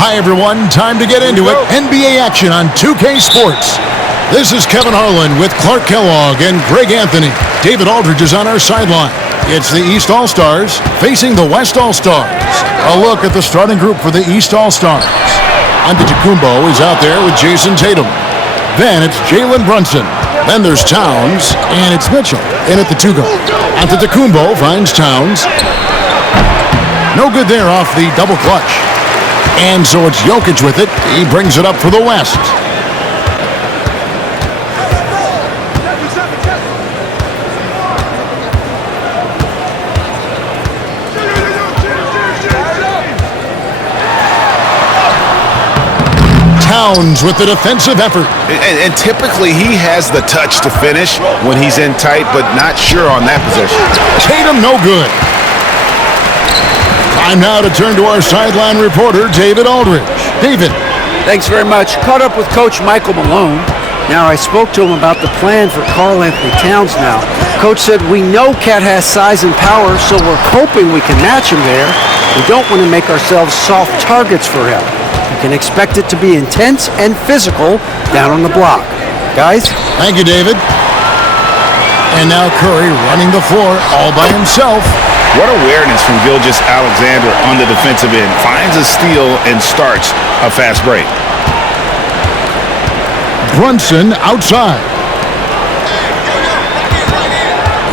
Hi, everyone. Time to get into it. NBA action on 2K Sports. This is Kevin Harlan with Clark Kellogg and Greg Anthony. David Aldridge is on our sideline. It's the East All-Stars facing the West All-Stars. A look at the starting group for the East All-Stars. Antetokounmpo is out there with Jason Tatum. Then it's Jalen Brunson. Then there's Towns, and it's Mitchell in at the two-guard. Antetokounmpo finds Towns. No good there off the double clutch. And so it's Jokic with it. He brings it up for the West. Towns with the defensive effort. And typically he has the touch to finish when he's in tight, but not sure on that position. Tatum no good. Time now to turn to our sideline reporter, David Aldridge. David. Thanks very much. Caught up with Coach Michael Malone. Now, I spoke to him about the plan for Karl Anthony Towns now. Coach said, we know Cat has size and power, so we're hoping we can match him there. We don't want to make ourselves soft targets for him. You can expect it to be intense and physical down on the block. Guys? Thank you, David. And now Curry running the floor all by himself. What awareness from Gilgeous-Alexander on the defensive end. Finds a steal and starts a fast break. Brunson outside.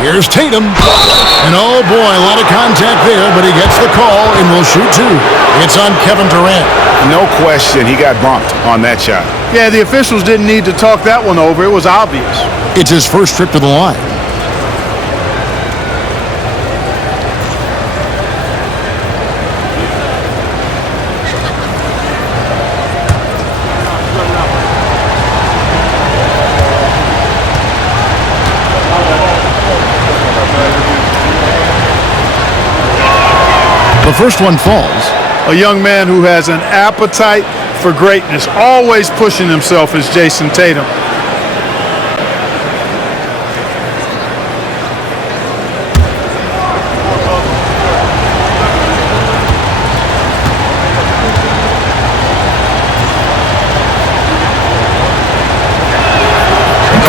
Here's Tatum. And oh boy, a lot of contact there, but he gets the call and will shoot two. It's on Kevin Durant. No question, he got bumped on that shot. Yeah, the officials didn't need to talk that one over. It was obvious. It's his first trip to the line. The first one falls. A young man who has an appetite for greatness, always pushing himself, is Jason Tatum.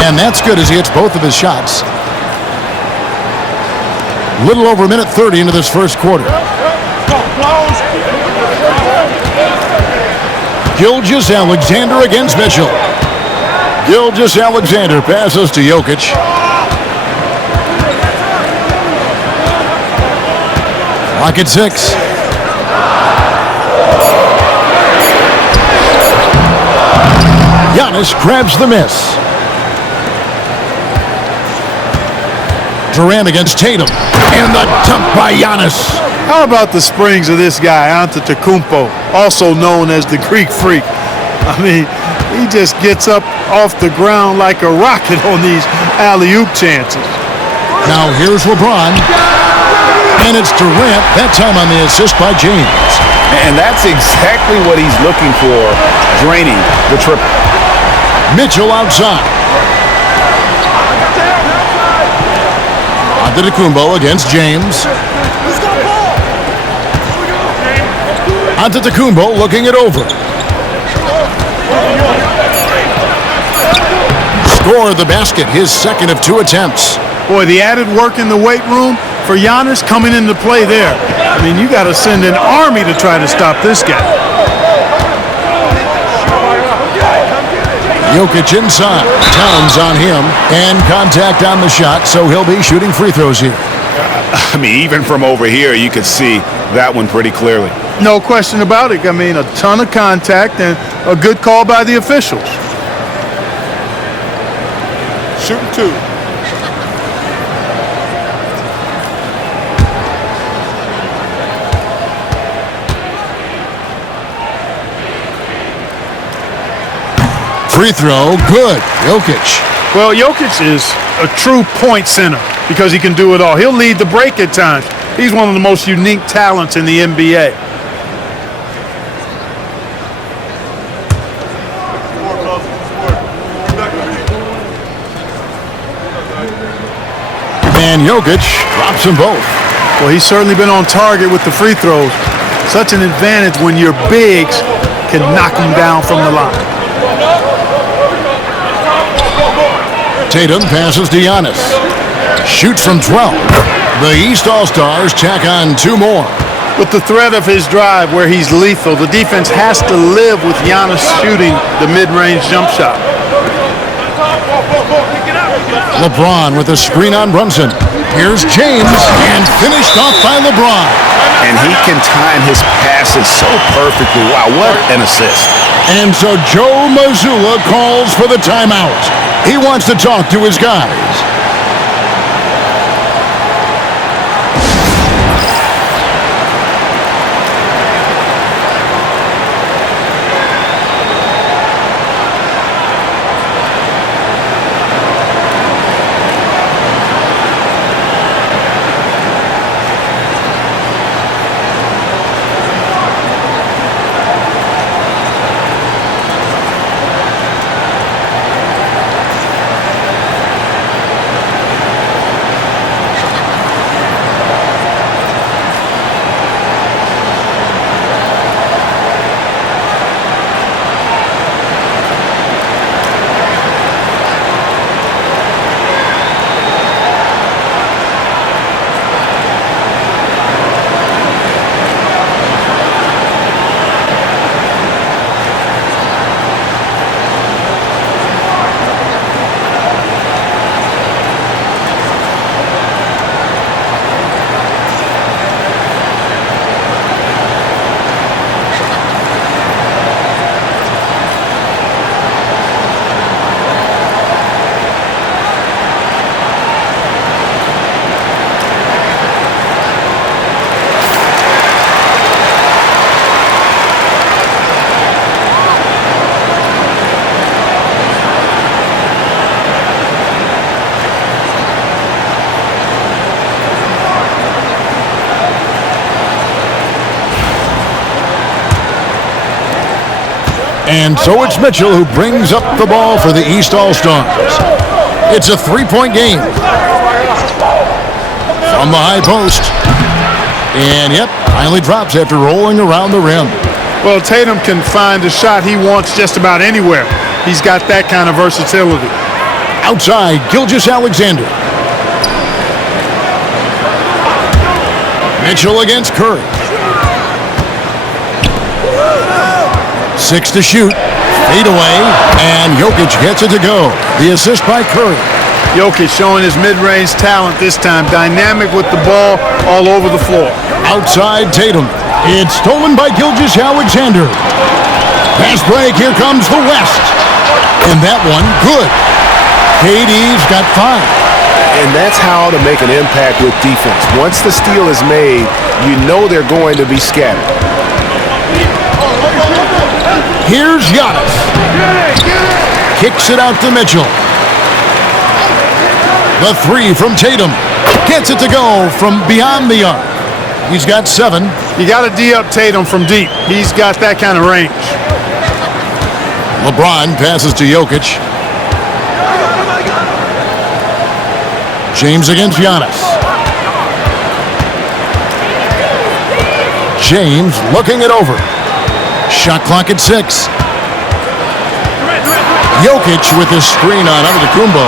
And that's good as he hits both of his shots. Little over a minute 30 into this first quarter. Gilgeous-Alexander against Mitchell. Gilgeous-Alexander passes to Jokic. Clock at 6. Giannis grabs the miss. Durant against Tatum. And the dunk by Giannis. How about the springs of this guy, Antetokounmpo, also known as the Greek Freak? I mean, he just gets up off the ground like a rocket on these alley-oop chances. Now here's LeBron. And it's Durant, that time on the assist by James. And that's exactly what he's looking for, draining the triple. Mitchell outside. Antetokounmpo against James. Antetokounmpo looking it over. Score the basket, his second of 2 attempts. Boy, the added work in the weight room for Giannis coming into play there. I mean, you got to send an army to try to stop this guy. Jokic inside. Towns on him. And contact on the shot, so he'll be shooting free throws here. I mean, even from over here, you could see that one pretty clearly. No question about it. I mean, a ton of contact and a good call by the officials. Shooting 2. Free throw, good. Jokic. Well, Jokic is a true point center because he can do it all. He'll lead the break at times. He's one of the most unique talents in the NBA. And Jokic drops them both. Well, he's certainly been on target with the free throws. Such an advantage when your bigs can knock him down from the line. Tatum passes to Giannis. Shoots from 12. The East All-Stars tack on 2 more. With the threat of his drive where he's lethal, the defense has to live with Giannis shooting the mid-range jump shot. LeBron with a screen on Brunson. Here's James, and finished off by LeBron. And he can time his passes so perfectly. Wow, what an assist. And so Joe Mazzulla calls for the timeout. He wants to talk to his guys. And so it's Mitchell who brings up the ball for the East All-Stars. It's a 3-point game. From the high post. And yep, finally drops after rolling around the rim. Well, Tatum can find a shot he wants just about anywhere. He's got that kind of versatility. Outside, Gilgeous-Alexander. Mitchell against Curry. 6 to shoot. Fade away. And Jokic gets it to go. The assist by Curry. Jokic showing his mid-range talent this time. Dynamic with the ball all over the floor. Outside Tatum. It's stolen by Gilgeous-Alexander. Pass break. Here comes the West. And that one, good. KD's got 5. And that's how to make an impact with defense. Once the steal is made, you know they're going to be scattered. Here's Giannis. Kicks it out to Mitchell. The 3 from Tatum. Gets it to go from beyond the arc. He's got 7. You got to D-up Tatum from deep. He's got that kind of range. LeBron passes to Jokic. James against Giannis. James looking it over. Shot clock at 6. Jokic with his screen on Antetokounmpo.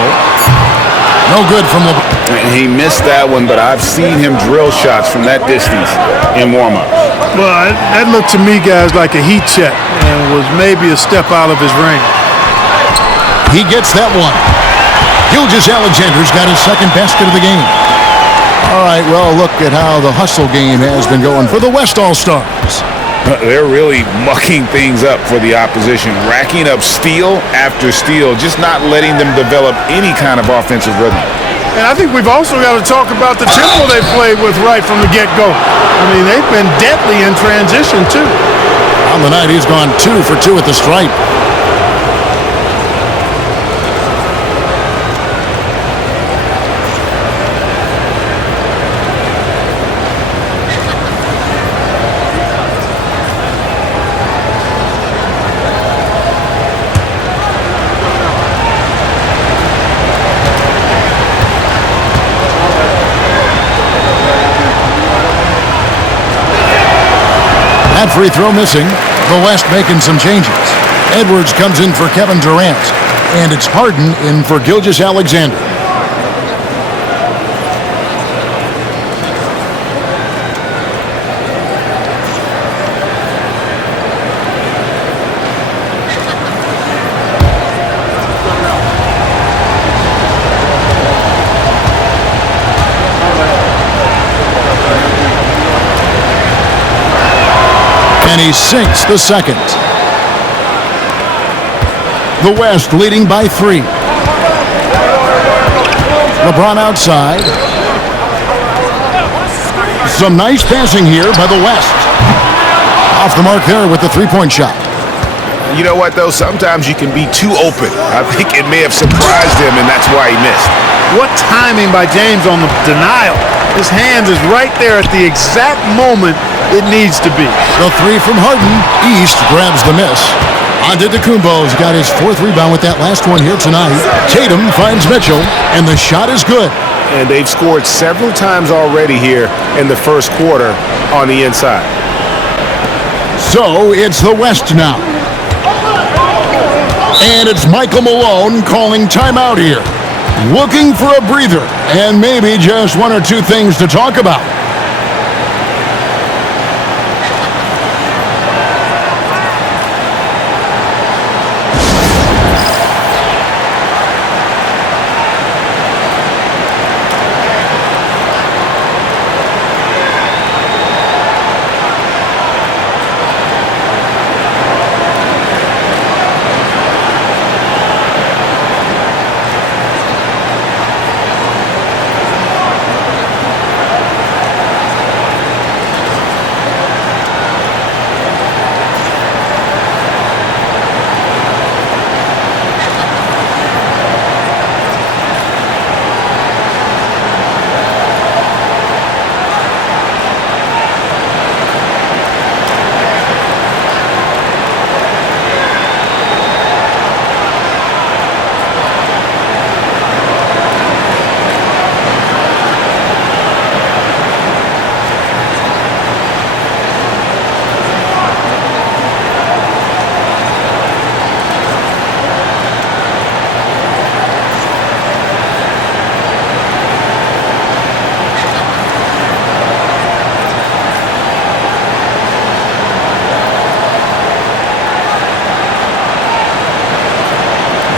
No good from LeBron. He missed that one, but I've seen him drill shots from that distance in warm-ups. Well, that looked to me, guys, like a heat check and was maybe a step out of his range. He gets that one. Gilgeous-Alexander's got his second basket of the game. All right, well, look at how the hustle game has been going for the West All-Stars. They're really mucking things up for the opposition, racking up steal after steal, just not letting them develop any kind of offensive rhythm. And I think we've also got to talk about the tempo they played with right from the get-go. I mean, they've been deadly in transition, too. On the night, he's gone 2 for 2 at the stripe. That free throw missing. The West making some changes. Edwards comes in for Kevin Durant, and it's Harden in for Gilgeous-Alexander. And he sinks the second. The West leading by 3. LeBron outside. Some nice passing here by the West. Off the mark there with the three-point shot. You know what, though? Sometimes you can be too open. I think it may have surprised him, and that's why he missed. What timing by James on the denial. His hands is right there at the exact moment it needs to be. The three from Harden. East grabs the miss. Antetokounmpo's got his 4th rebound with that last one here tonight. Tatum finds Mitchell, and the shot is good. And they've scored several times already here in the first quarter on the inside. So it's the West now. And it's Michael Malone calling timeout here. Looking for a breather and maybe just one or two things to talk about.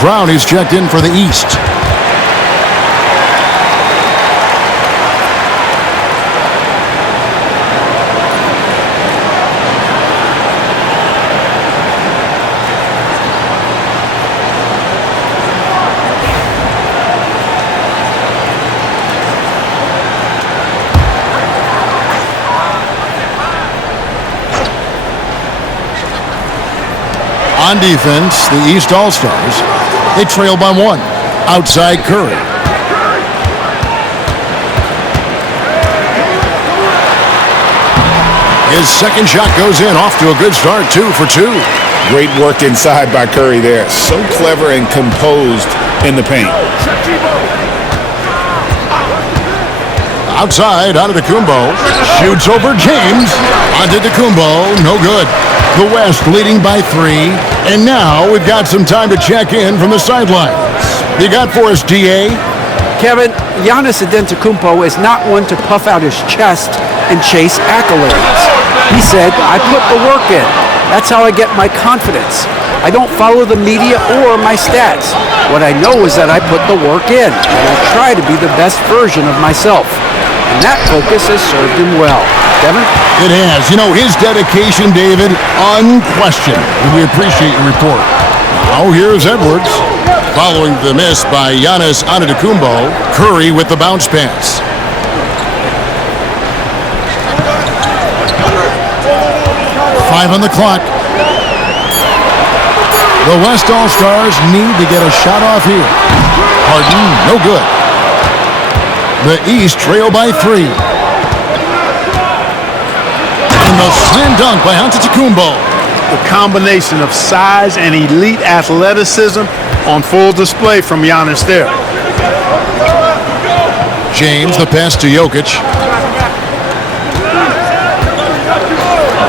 Brown is checked in for the East. On defense, the East All-Stars, they trail by 1. Outside Curry. His second shot goes in, off to a good start, 2 for 2. Great work inside by Curry there. So clever and composed in the paint. Outside, Antetokounmpo shoots over James. Antetokounmpo, no good. The West leading by 3. And now we've got some time to check in from the sidelines. You got for us, DA? Kevin, Giannis Antetokounmpo is not one to puff out his chest and chase accolades. He said, I put the work in. That's how I get my confidence. I don't follow the media or my stats. What I know is that I put the work in, and I try to be the best version of myself. And that focus has served him well. Kevin? It has. You know, his dedication, David, unquestioned. And we appreciate your report. Now here's Edwards. Following the miss by Giannis Antetokounmpo, Curry with the bounce pass. Five on the clock. The West All-Stars need to get a shot off here. Harden, no good. The East trail by 3. And the slam dunk by Antetokounmpo. The combination of size and elite athleticism on full display from Giannis there. James, the pass to Jokic.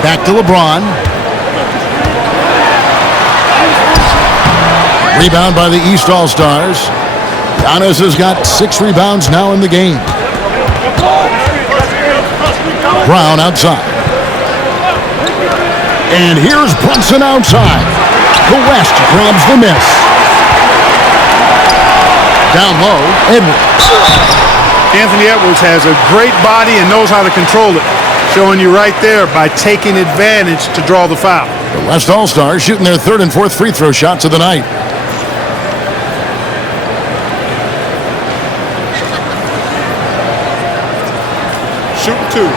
Back to LeBron. Rebound by the East All-Stars. Giannis has got 6 rebounds now in the game. Brown outside. And here's Brunson outside. The West grabs the miss. Down low, Edwards. Anthony Edwards has a great body and knows how to control it. Showing you right there by taking advantage to draw the foul. The West All-Stars shooting their 3rd and 4th free throw shots of the night. Shooting 2.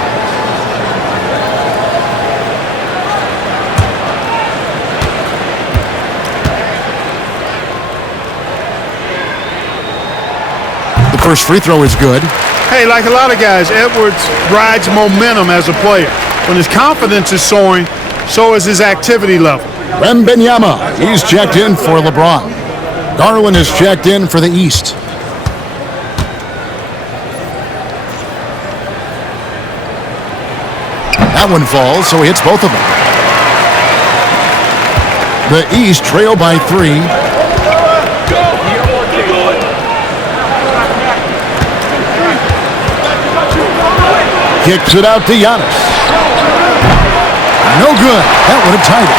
The first free throw is good. Hey, like a lot of guys, Edwards rides momentum as a player. When his confidence is soaring, so is his activity level. Wembanyama, he's checked in for LeBron. Garland is checked in for the East. That one falls, so he hits both of them. The East trail by 3. Kicks it out to Giannis. No good. That would have tied it.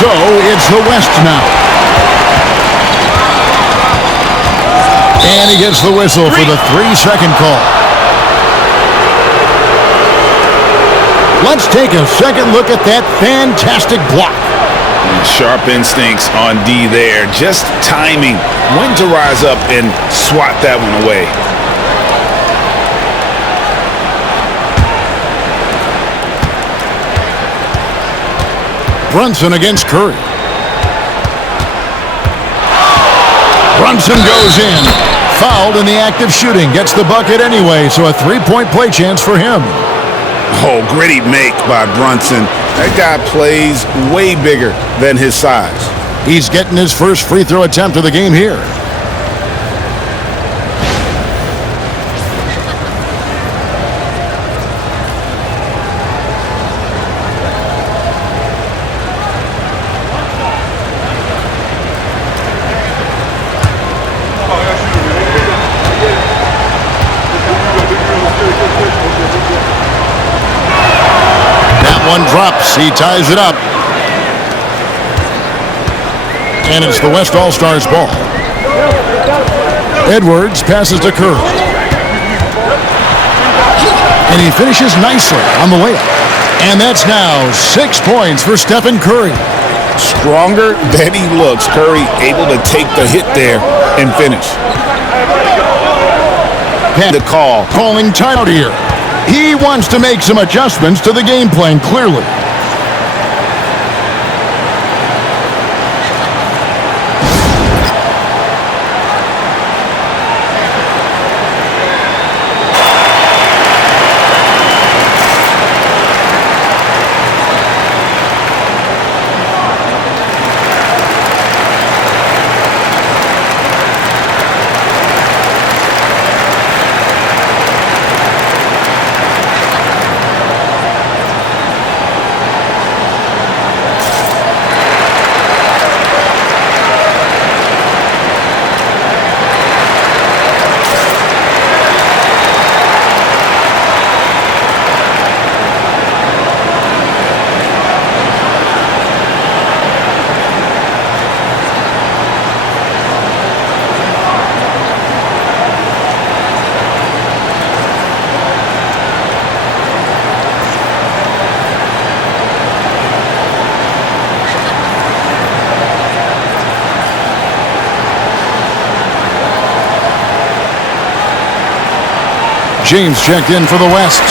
So it's the West now. And he gets the whistle for the 3-second call. Let's take a second look at that fantastic block. Sharp instincts on D there. Just timing when to rise up and swat that one away. Brunson against Curry. Brunson goes in. Fouled in the act of shooting. Gets the bucket anyway, so a 3-point play chance for him. Oh, gritty make by Brunson. That guy plays way bigger than his size. He's getting his first free throw attempt of the game here. One drops. He ties it up. And it's the West All-Stars ball. Edwards passes to Curry. And he finishes nicely on the layup. And that's now 6 points for Stephen Curry. Stronger than he looks. Curry able to take the hit there and finish. The call. Calling timeout here. He wants to make some adjustments to the game plan, clearly. James checked in for the West.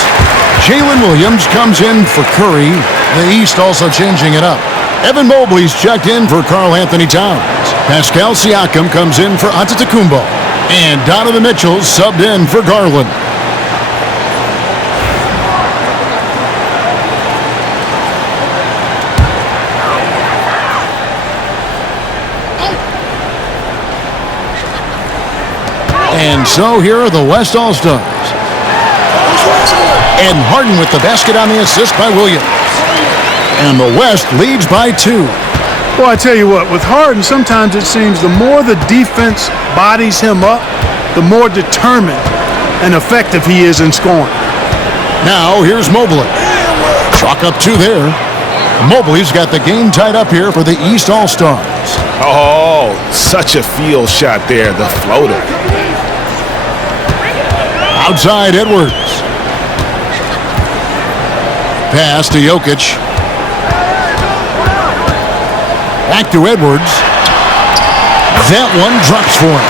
Jalen Williams comes in for Curry. The East also changing it up. Evan Mobley's checked in for Karl Anthony Towns. Pascal Siakam comes in for Antetokounmpo. And Donovan Mitchell subbed in for Garland. And so here are the West All-Stars. And Harden with the basket on the assist by Williams. And the West leads by 2. Well, I tell you what, with Harden, sometimes it seems the more the defense bodies him up, the more determined and effective he is in scoring. Now, here's Mobley. Chalk up 2 there. Mobley's got the game tied up here for the East All-Stars. Oh, such a field shot there, the floater. Outside Edwards. Pass to Jokic. Back to Edwards. That one drops for him.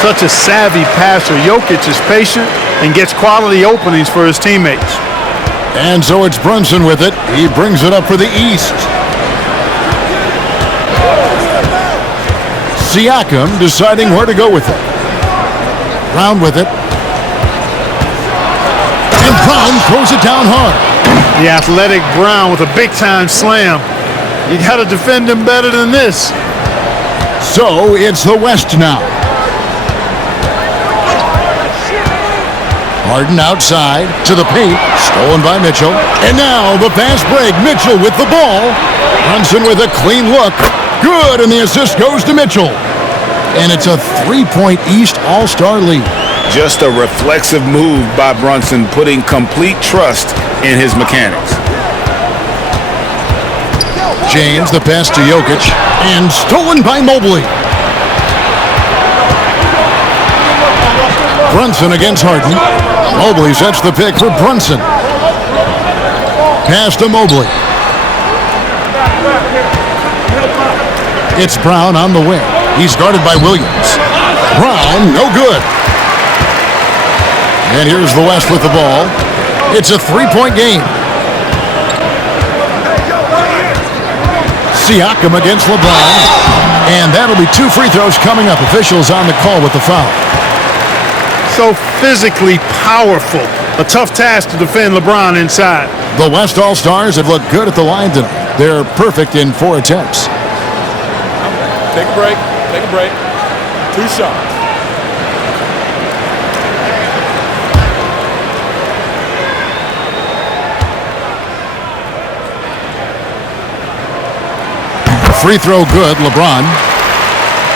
Such a savvy passer. Jokic is patient and gets quality openings for his teammates. And so it's Brunson with it. He brings it up for the East. Siakam deciding where to go with it. Brown with it. And Brown throws it down hard. The athletic Brown with a big-time slam. You got to defend him better than this. So it's the West now. Harden outside to the paint, stolen by Mitchell. And now the fast break. Mitchell with the ball. Brunson with a clean look. Good, and the assist goes to Mitchell. And it's a 3-point East All-Star lead. Just a reflexive move by Brunson, putting complete trust in his mechanics. James, the pass to Jokic, and stolen by Mobley. Brunson against Harden. Mobley sets the pick for Brunson. Pass to Mobley. It's Brown on the wing. He's guarded by Williams. Brown, no good. And here's the West with the ball. It's a 3-point game. Siakam against LeBron. And that'll be 2 free throws coming up. Officials on the call with the foul. So physically powerful. A tough task to defend LeBron inside. The West All-Stars have looked good at the line tonight. They're perfect in 4 attempts. Take a break. Take a break. 2 shots. Free throw good, LeBron.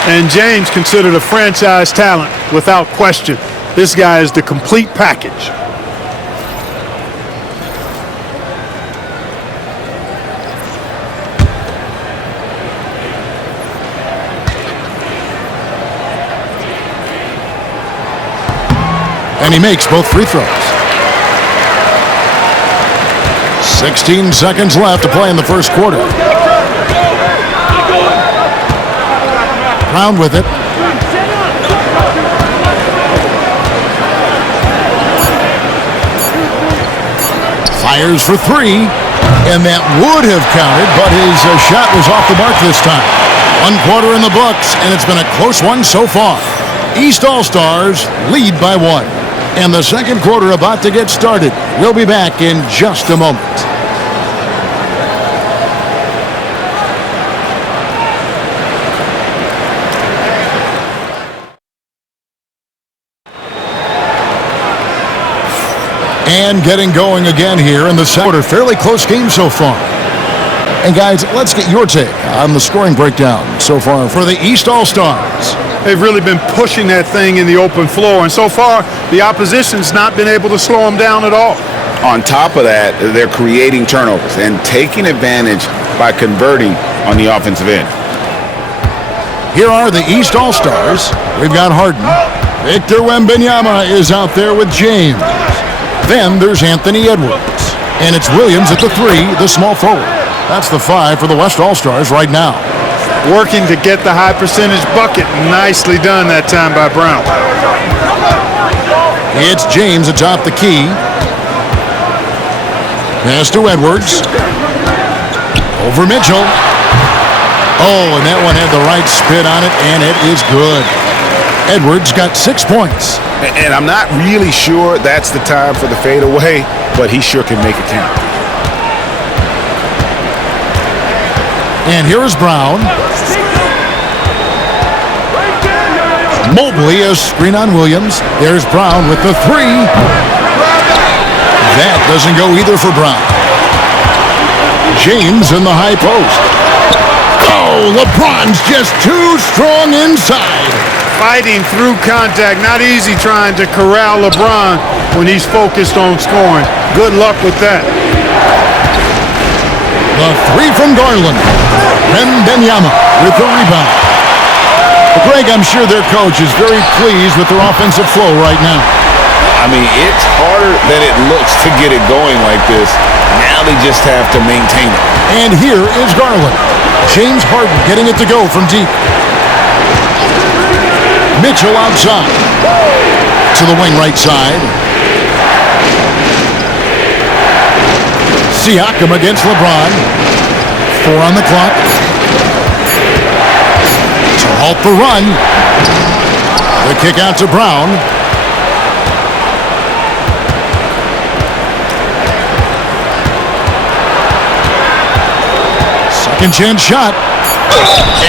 And James considered a franchise talent without question. This guy is the complete package. And he makes both free throws. 16 seconds left to play in the first quarter. Brown with it. Fires for 3, and that would have counted, but his shot was off the mark this time. 1 quarter in the books, and it's been a close one so far. East All-Stars lead by 1. And the second quarter about to get started. We'll be back in just a moment. And getting going again here in the second quarter. Fairly close game so far. And guys, let's get your take on the scoring breakdown so far for the East All-Stars. They've really been pushing that thing in the open floor, and so far the opposition's not been able to slow them down at all. On top of that, they're creating turnovers and taking advantage by converting on the offensive end. Here are the East All-Stars. We've got Harden. Victor Wembanyama is out there with James. Then there's Anthony Edwards. And it's Williams at the 3, the small forward. That's the 5 for the West All-Stars right now. Working to get the high percentage bucket. Nicely done that time by Brown. It's James atop the key. Pass to Edwards. Over Mitchell. Oh, and that one had the right spin on it, and it is good. Edwards got 6 points. And I'm not really sure that's the time for the fadeaway, but he sure can make it count. And here is Brown. Mobley, a screen on Williams. There's Brown with the 3. That doesn't go either for Brown. James in the high post. Oh, Oh, LeBron's just too strong inside. Fighting through contact. Not easy trying to corral LeBron when he's focused on scoring. Good luck with that. The three from Garland. Wembanyama with the rebound. Greg, I'm sure their coach is very pleased with their offensive flow right now. I mean, it's harder than it looks to get it going like this. Now they just have to maintain it. And here is Garland. James Harden getting it to go from deep. Mitchell outside. To the wing right side. Siakam against LeBron. 4 on the clock. To halt the run. The kick out to Brown. Second chance shot.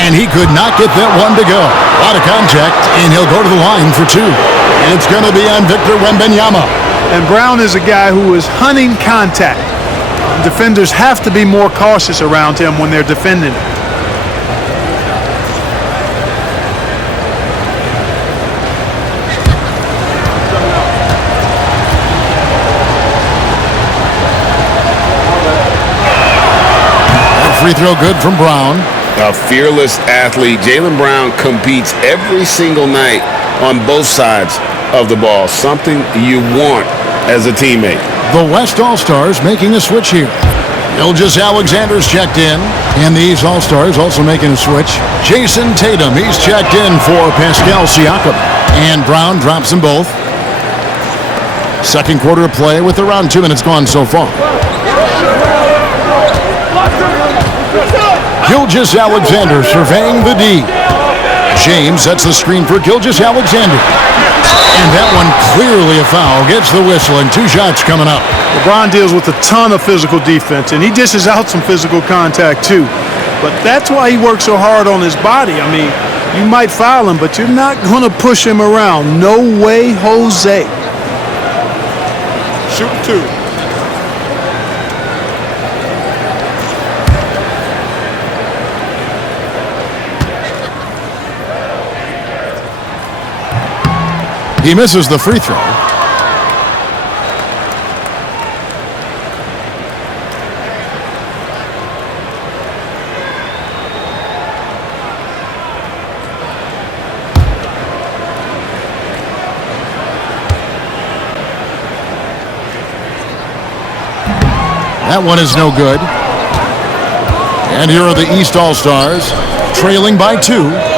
And he could not get that one to go. A lot of contact, and he'll go to the line for 2. It's going to be on Victor Wembanyama. And Brown is a guy who is hunting contact. Defenders have to be more cautious around him when they're defending him. That free throw good from Brown. A fearless athlete. Jaylen Brown competes every single night on both sides of the ball. Something you want as a teammate. The West All-Stars making a switch here. Gilgeous-Alexander's checked in. And the East All-Stars also making a switch. Jason Tatum, he's checked in for Pascal Siakam. And Brown drops them both. Second quarter of play with around 2 minutes gone so far. Gilgeous-Alexander surveying the D. James sets the screen for Gilgeous-Alexander. And that one clearly a foul. Gets the whistle and 2 shots coming up. LeBron deals with a ton of physical defense, and he dishes out some physical contact too. But that's why he works so hard on his body. I mean, you might foul him, but you're not going to push him around. No way, Jose. Shoot 2. He misses the free throw. That one is no good. And here are the East All-Stars, trailing by 2.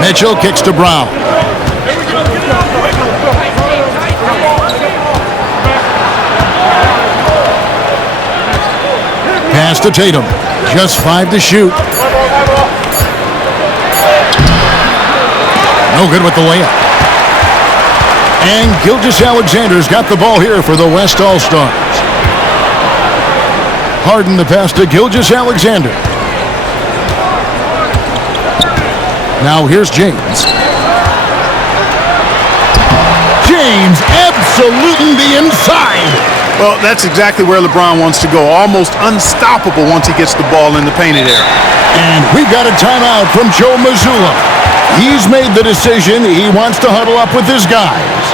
Mitchell kicks to Brown. Pass to Tatum. Just 5 to shoot. No good with the layup. And Gilgeous-Alexander's got the ball here for the West All-Stars. Harden the pass to Gilgeous-Alexander. Now here's James. James absolutely the inside. Well, that's exactly where LeBron wants to go. Almost unstoppable once he gets the ball in the painted area. And we've got a timeout from Joe Mazzulla. He's made the decision. He wants to huddle up with his guys.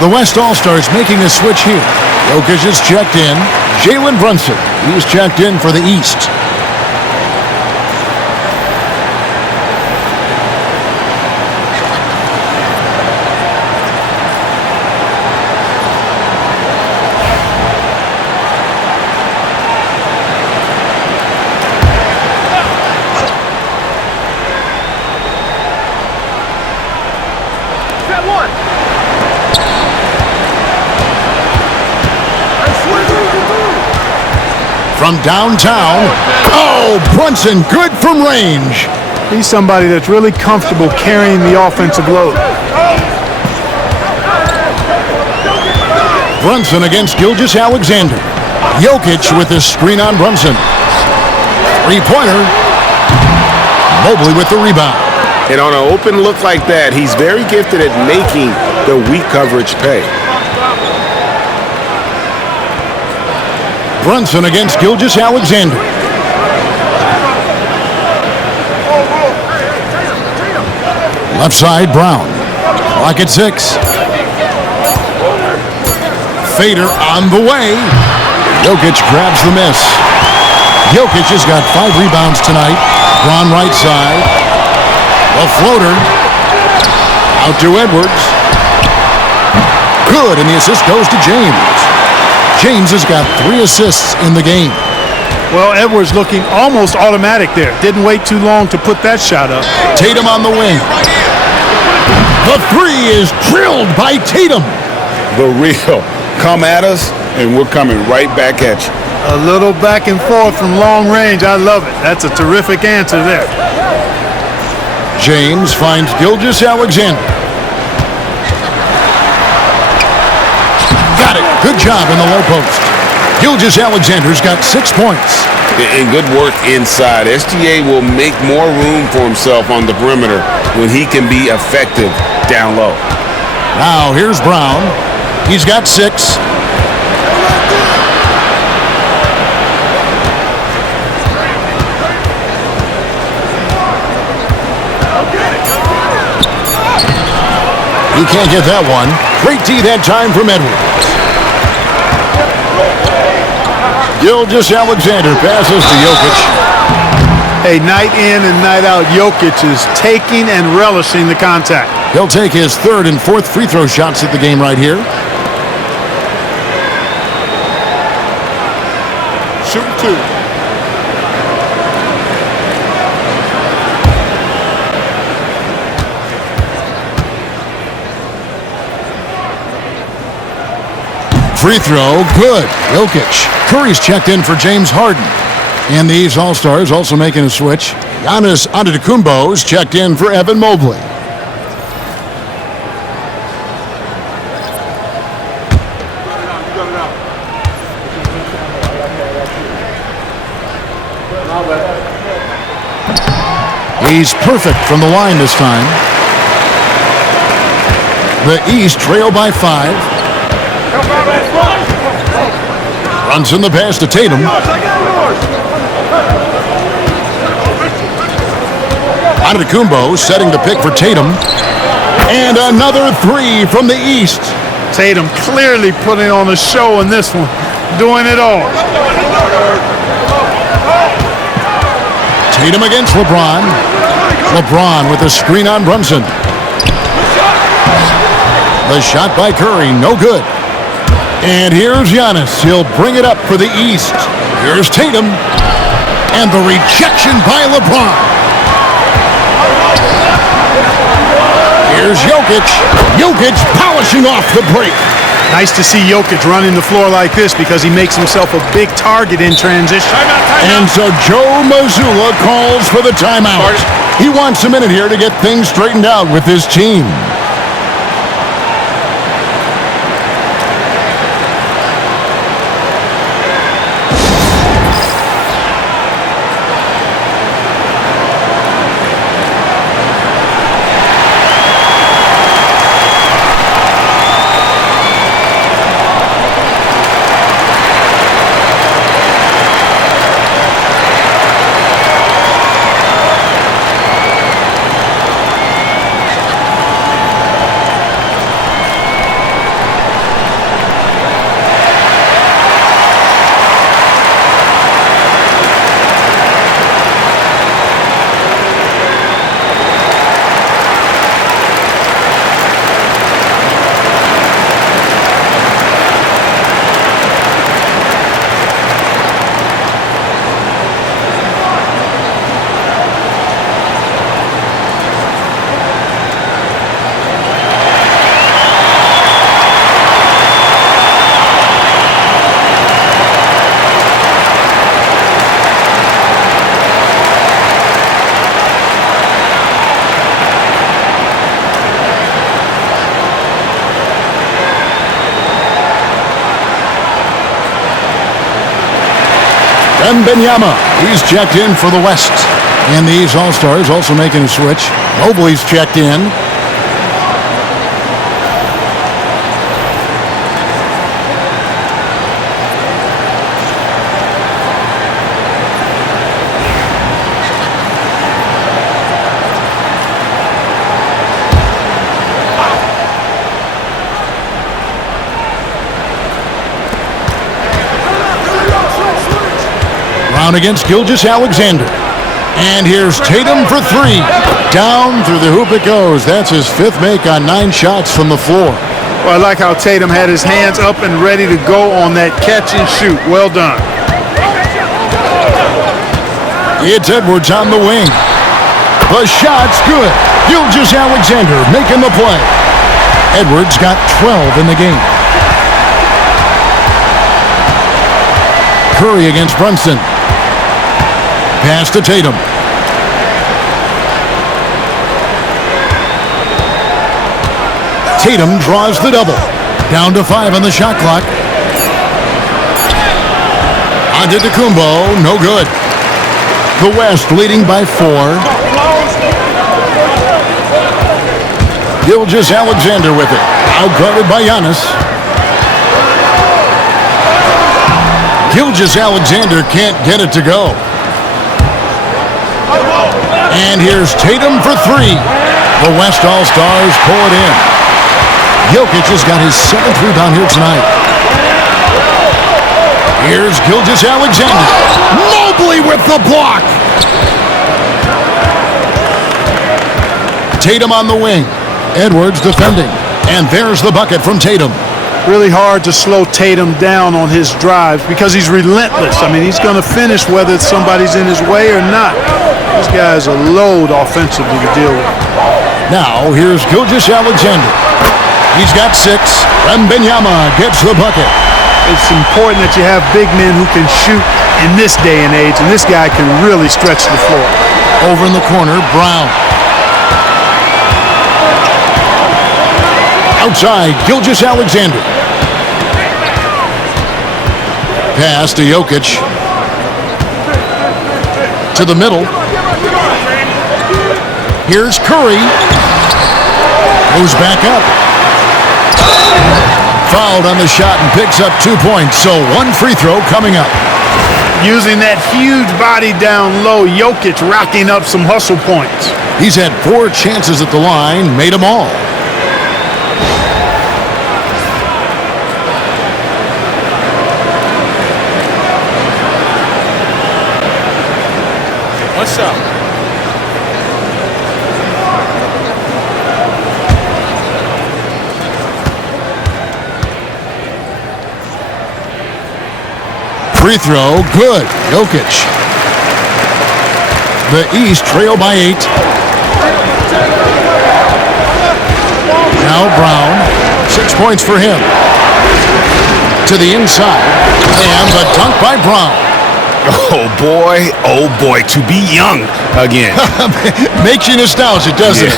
The West All-Stars making a switch here. Jokic is checked in. Jalen Brunson, he's checked in for the East. From downtown, oh, Brunson, good from range. He's somebody that's really comfortable carrying the offensive load. Brunson against Gilgeous-Alexander. Jokic with the screen on Brunson. Three-pointer. Mobley with the rebound. And on an open look like that, he's very gifted at making the weak coverage pay. Brunson against Gilgeous-Alexander. Left side, Brown. Clock at 6. Fader on the way. Jokic grabs the miss. Jokic has got 5 rebounds tonight. Brown right side. The floater. Out to Edwards. Good, and the assist goes to James. James has got 3 assists in the game. Well, Edwards looking almost automatic there. Didn't wait too long to put that shot up. Tatum on the wing. The 3 is drilled by Tatum. The real. Come at us, and we're coming right back at you. A little back and forth from long range. I love it. That's a terrific answer there. James finds Gilgeous-Alexander. Got it. Good job in the low post. Gilgeous-Alexander's got 6 points. And good work inside. SGA will make more room for himself on the perimeter when he can be effective down low. Now here's Brown. He's got 6. He can't get that one. Great D that time from Edwards. Gilgeous-Alexander passes to Jokic. Hey, night in and night out, Jokic is taking and relishing the contact. He'll take his 3rd and 4th free throw shots at the game right here. Shooting 2. Free throw, good. Jokic. Curry's checked in for James Harden. And these All-Stars also making a switch. Giannis Antetokounmpo's checked in for Evan Mobley. He's perfect from the line this time. The East trail by 5. Brunson the pass to Tatum. Antetokounmpo setting the pick for Tatum. And another 3 from the East. Tatum clearly putting on a show in this one. Doing it all. Tatum against LeBron. LeBron with a screen on Brunson. The shot by Curry, no good. And here's Giannis. He'll bring it up for the East. Here's Tatum. And the rejection by LeBron. Here's Jokic. Jokic polishing off the break. Nice to see Jokic running the floor like this because he makes himself a big target in transition. And so Joe Mazzulla calls for the timeout. He wants a minute here to get things straightened out with his team. Wembanyama, he's checked in for the West. And the East All-Stars also making a switch. Mobley's checked in. Brown against Gilgeous-Alexander. And here's Tatum for three. Down through the hoop it goes. That's his fifth make on 9 shots from the floor. Well, I like how Tatum had his hands up and ready to go on that catch and shoot. Well done. It's Edwards on the wing. The shot's good. Gilgeous-Alexander making the play. Edwards got 12 in the game. Curry against Brunson. Pass to Tatum. Tatum draws the double. Down to 5 on the shot clock. Antetokounmpo, no good. The West leading by 4. Gilgeous-Alexander with it. Outguarded by Giannis. Gilgeous-Alexander can't get it to go. And here's Tatum for 3. The West All-Stars pull it in. Jokic has got his 7th rebound here tonight. Here's Gilgeous-Alexander. Mobley with the block. Tatum on the wing. Edwards defending. And there's the bucket from Tatum. Really hard to slow Tatum down on his drives because he's relentless. I mean, he's going to finish whether somebody's in his way or not. This guy's a load offensively to deal with. Now, here's Gilgeous-Alexander. He's got 6. Wembanyama gets the bucket. It's important that you have big men who can shoot in this day and age, and this guy can really stretch the floor. Over in the corner, Brown. Outside, Gilgeous-Alexander. Pass to Jokic. To the middle. Here's Curry. Moves back up. Fouled on the shot and picks up 2 points. So 1 free throw coming up. Using that huge body down low, Jokic racking up some hustle points. He's had 4 chances at the line, made them all. One shot. Free throw, good. Jokic. The East trail by 8. Now Brown. 6 points for him. To the inside. And the dunk by Brown. Oh boy, to be young again. Makes you nostalgic, doesn't it?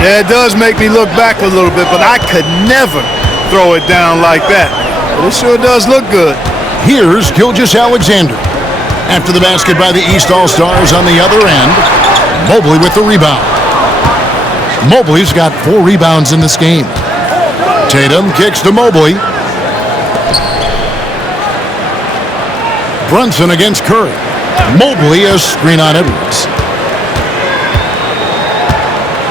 Yeah, it does make me look back a little bit, but I could never throw it down like that. But it sure does look good. Here's Gilgeous-Alexander. After the basket by the East All-Stars on the other end, Mobley with the rebound. Mobley's got 4 rebounds in this game. Tatum kicks to Mobley. Brunson against Curry. Mobley a screen on Edwards.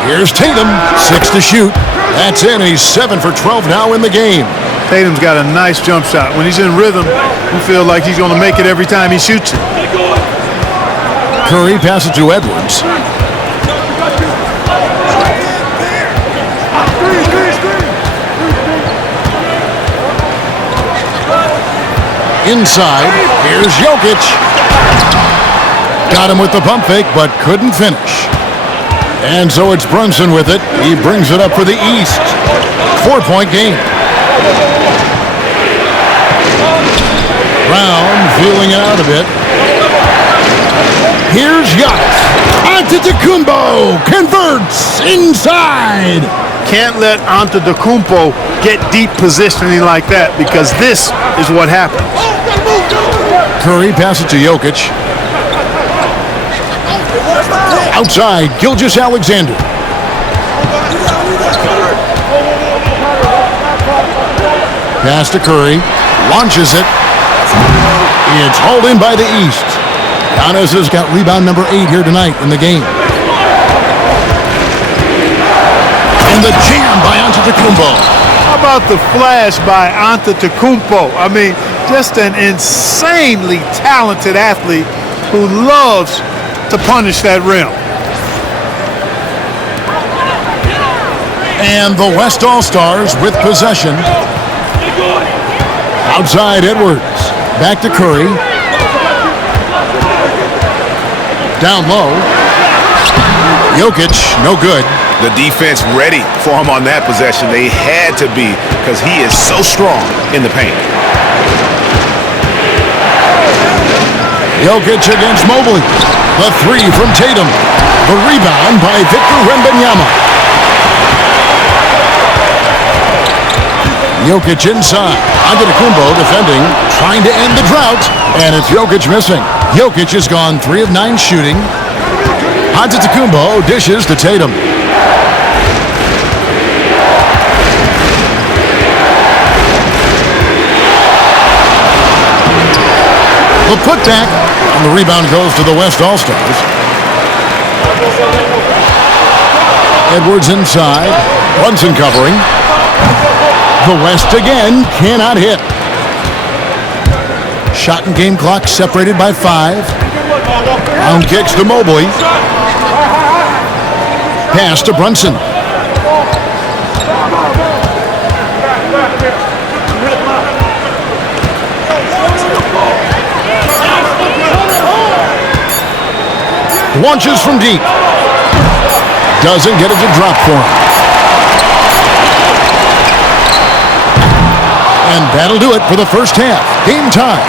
Here's Tatum, 6 to shoot. That's in. He's 7 for 12 now in the game. Tatum's got a nice jump shot. When he's in rhythm, you feel like he's going to make it every time he shoots it. Curry passes to Edwards. Inside, here's Jokic. Got him with the pump fake, but couldn't finish. And so it's Brunson with it. He brings it up for the East. 4-point game. Brown feeling it out a bit. Here's Giannis. Antetokounmpo converts inside. Can't let Antetokounmpo get deep positioning like that because this is what happens. Curry, pass it to Jokic. Outside, Gilgeous-Alexander. Pass to Curry. Launches it. It's hauled in by the East. Giannis has got rebound number 8 here tonight in the game. And the jam by Antetokounmpo. How about the flash by Antetokounmpo? I mean, just an insanely talented athlete who loves to punish that rim. And the West All-Stars with possession. Outside Edwards. Back to Curry. Down low. Jokic, no good. The defense ready for him on that possession. They had to be because he is so strong in the paint. Jokic against Mobley. The 3 from Tatum. The rebound by Victor Wembanyama. Jokic inside. Antetokounmpo defending, trying to end the drought, and it's Jokic missing. Jokic has gone 3 of 9 shooting. Antetokounmpo dishes to Tatum. The putback, and the rebound goes to the West All-Stars. Edwards inside. Brunson covering. The West again cannot hit. Shot and game clock separated by 5. Round kicks to Mobley. Pass to Brunson. Launches from deep. Doesn't get it to drop for him. And that'll do it for the first half. Game time.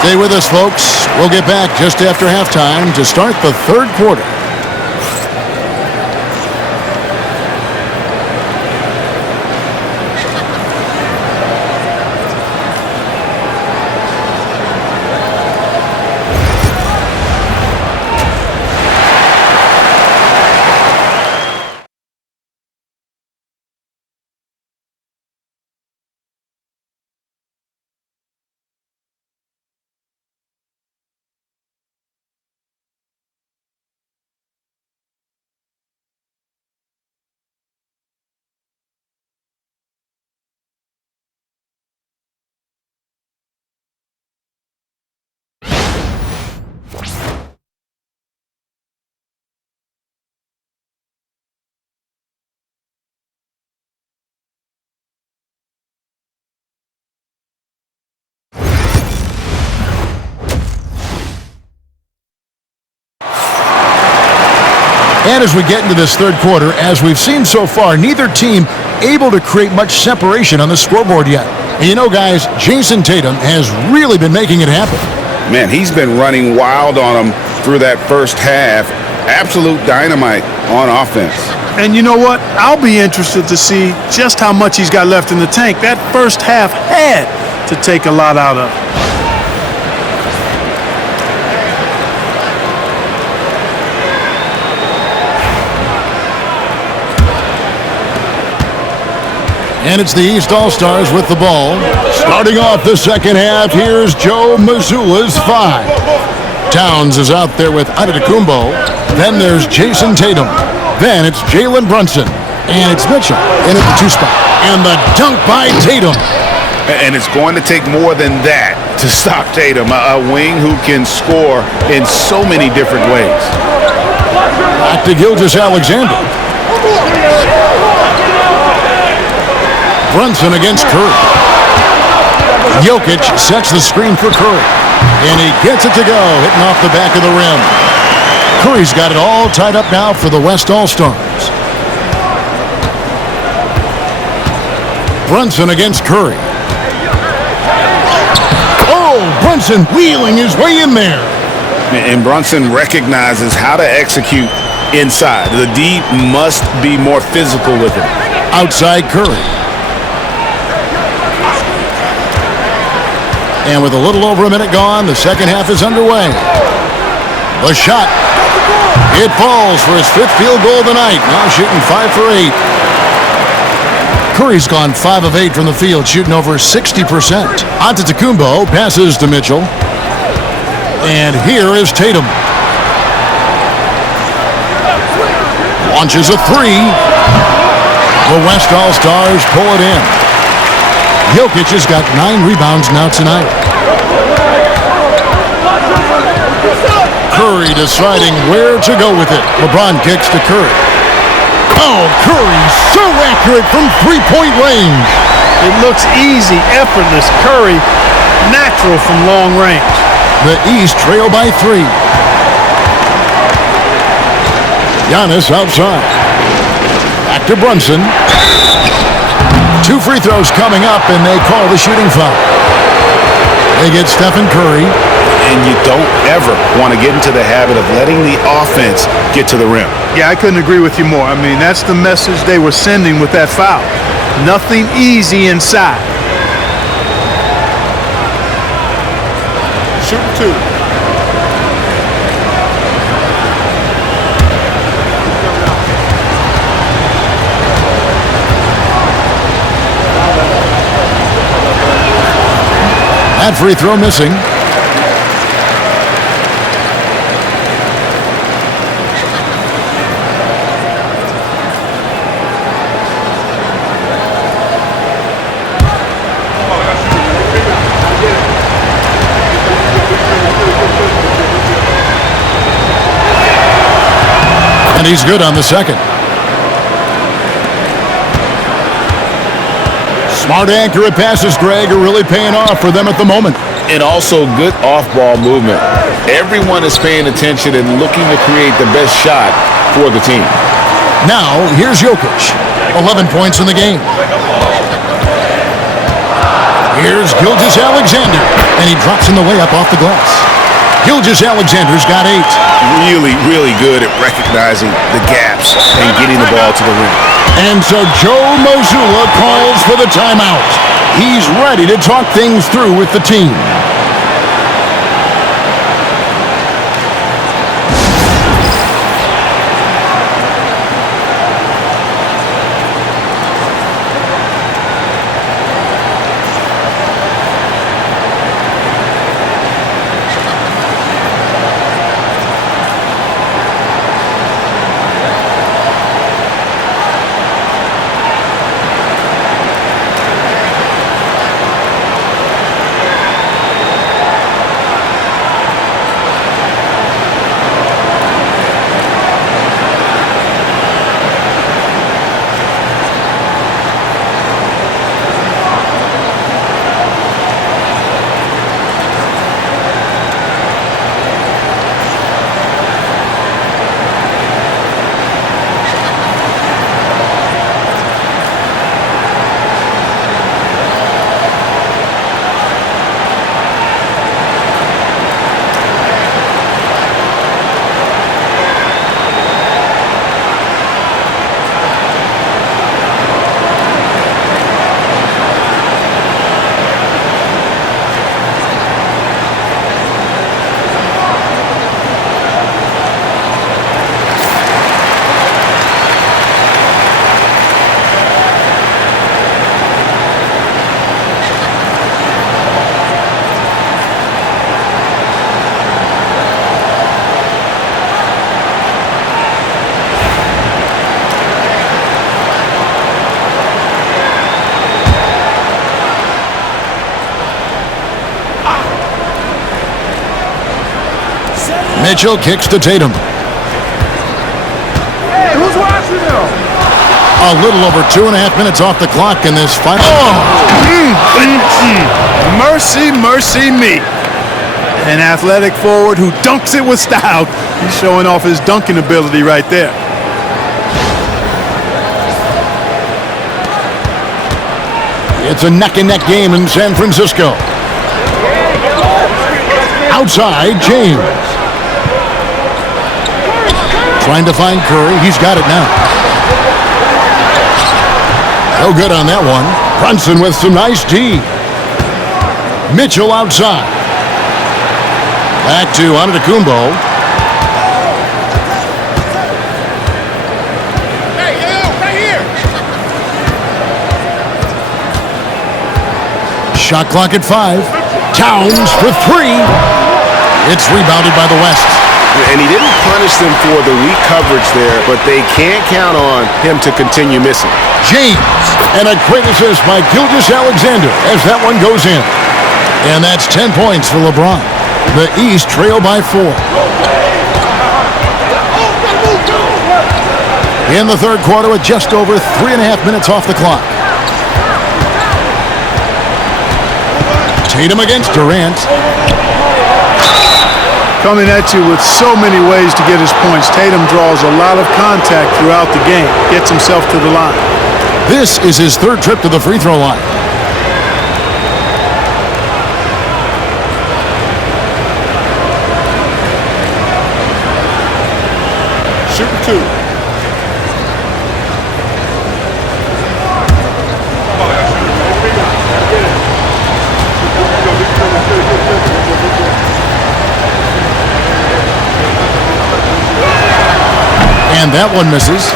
Stay with us, folks. We'll get back just after halftime to start the third quarter. And as we get into this third quarter, as we've seen so far, neither team able to create much separation on the scoreboard yet. And you know, guys, Jason Tatum has really been making it happen. Man, he's been running wild on them through that first half. Absolute dynamite on offense. And you know what? I'll be interested to see just how much he's got left in the tank. That first half had to take a lot out of. And it's the East All-Stars with the ball. Starting off the second half, here's Joe Mazzulla's 5. Towns is out there with Antetokounmpo. Then there's Jason Tatum. Then it's Jalen Brunson. And it's Mitchell in at the 2 spot. And the dunk by Tatum. And it's going to take more than that to stop Tatum, a wing who can score in so many different ways. Back to Gilgeous-Alexander. Brunson against Curry. Jokic sets the screen for Curry. And he gets it to go, hitting off the back of the rim. Curry's got it all tied up now for the West All-Stars. Brunson against Curry. Oh, Brunson wheeling his way in there. And Brunson recognizes how to execute inside. The D must be more physical with it. Outside Curry. And with a little over a minute gone, the second half is underway. The shot. It falls for his 5th field goal of the night. Now shooting 5 for 8. Curry's gone 5 of 8 from the field, shooting over 60%. Antetokounmpo passes to Mitchell. And here is Tatum. Launches a 3. The WESTALLSTARS pull it in. Jokic has got 9 rebounds now tonight. Curry deciding where to go with it. LeBron kicks to Curry. Oh, Curry so accurate from three-point range. It looks easy, effortless. Curry, natural from long range. The East trail by 3. Giannis outside. Back to Brunson. 2 free throws coming up, and they call the shooting foul. They get Stephen Curry. And you don't ever want to get into the habit of letting the offense get to the rim. Yeah, I couldn't agree with you more. I mean, that's the message they were sending with that foul. Nothing easy inside. Shooting 2. That free throw missing. And he's good on the second. Smart, accurate passes, Greg, are really paying off for them at the moment. And also good off-ball movement. Everyone is paying attention and looking to create the best shot for the team. Now, here's Jokic. 11 points in the game. Here's Gilgeous-Alexander, and he drops in the way up off the glass. Gilgeous-Alexander's got 8. Really, really good at recognizing the gaps and getting the ball to the rim. And so Joe Mazzulla calls for the timeout. He's ready to talk things through with the team. Mitchell kicks to Tatum. Hey, who's watching now? A little over 2.5 minutes off the clock in this final. Mercy, mercy me. An athletic forward who dunks it with style. He's showing off his dunking ability right there. It's a neck-and-neck game in San Francisco. Outside, James. Trying to find Curry. He's got it now. No good on that one. Brunson with some nice D. Mitchell outside. Back to Antetokounmpo. Right here. Shot clock at 5. Towns for 3. It's rebounded by the West. And he didn't punish them for the weak coverage there, but they can't count on him to continue missing. James, and a great assist by Gilgeous-Alexander as that one goes in. And that's 10 points for LeBron. The East trail by 4. In the third quarter with just over 3.5 minutes off the clock. Tatum against Durant. Coming at you with so many ways to get his points. Tatum draws a lot of contact throughout the game. Gets himself to the line. This is his third trip to the free throw line. Shooting 2. And that one misses.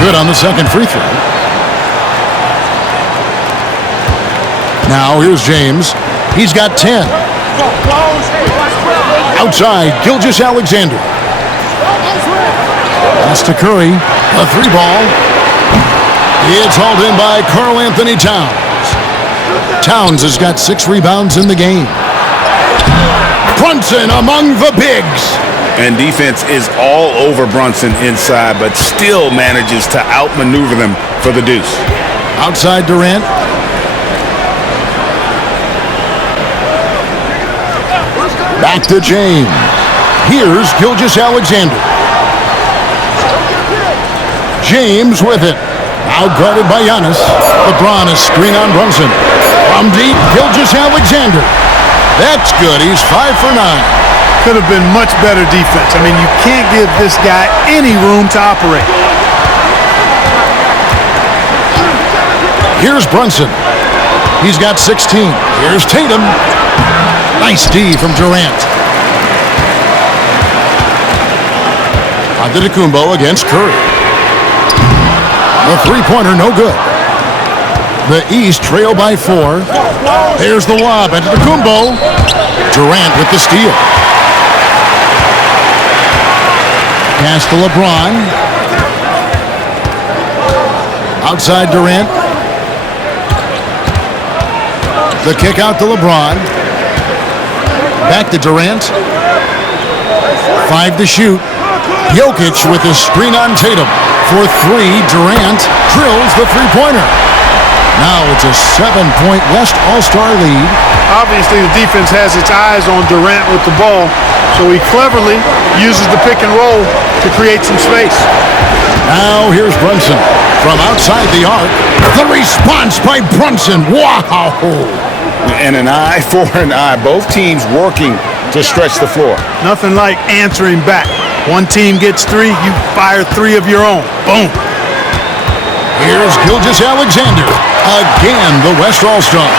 Good on the second free throw. Now here's James. He's got 10. Outside, Gilgeous-Alexander. Pass to Curry. A 3-ball. It's hauled in by Karl Anthony Towns. Towns has got 6 rebounds in the game. Brunson among the bigs. And defense is all over Brunson inside, but still manages to outmaneuver them for the deuce. Outside Durant. Back to James. Here's Gilgeous-Alexander. James with it. Outguarded by Giannis. LeBron is screen on Brunson. From deep, Gilgeous-Alexander. That's good. He's 5 for 9. Could have been much better defense. I mean, you can't give this guy any room to operate. Here's Brunson. He's got 16. Here's Tatum. Nice D from Durant. Antetokounmpo against Curry. The three-pointer, no good. The East trail by 4. There's the lob. Antetokounmpo. Durant with the steal. Pass to LeBron. Outside Durant. The kick out to LeBron. Back to Durant. 5 to shoot. Jokic with the screen on Tatum. For 3, Durant drills the three-pointer. Now it's a 7-point West All-Star lead. Obviously, the defense has its eyes on Durant with the ball, so he cleverly uses the pick and roll to create some space. Now here's Brunson from outside the arc. The response by Brunson. Wow! And an eye for an eye. Both teams working to stretch the floor. Nothing like answering back. One team gets 3, you fire 3 of your own. Boom. Here's Gilgeous-Alexander. Again, the West All-Stars.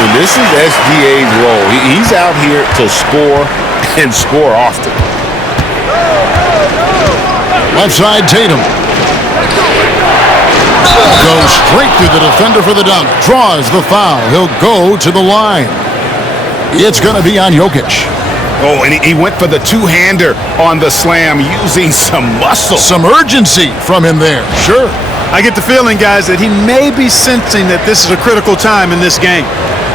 And this is SGA's role. He's out here to score and score often. Left side, Tatum. Goes straight through the defender for the dunk. Draws the foul. He'll go to the line. It's going to be on Jokic. Oh, and he went for the two-hander on the slam using some muscle. Some urgency from him there. Sure. I get the feeling, guys, that he may be sensing that this is a critical time in this game.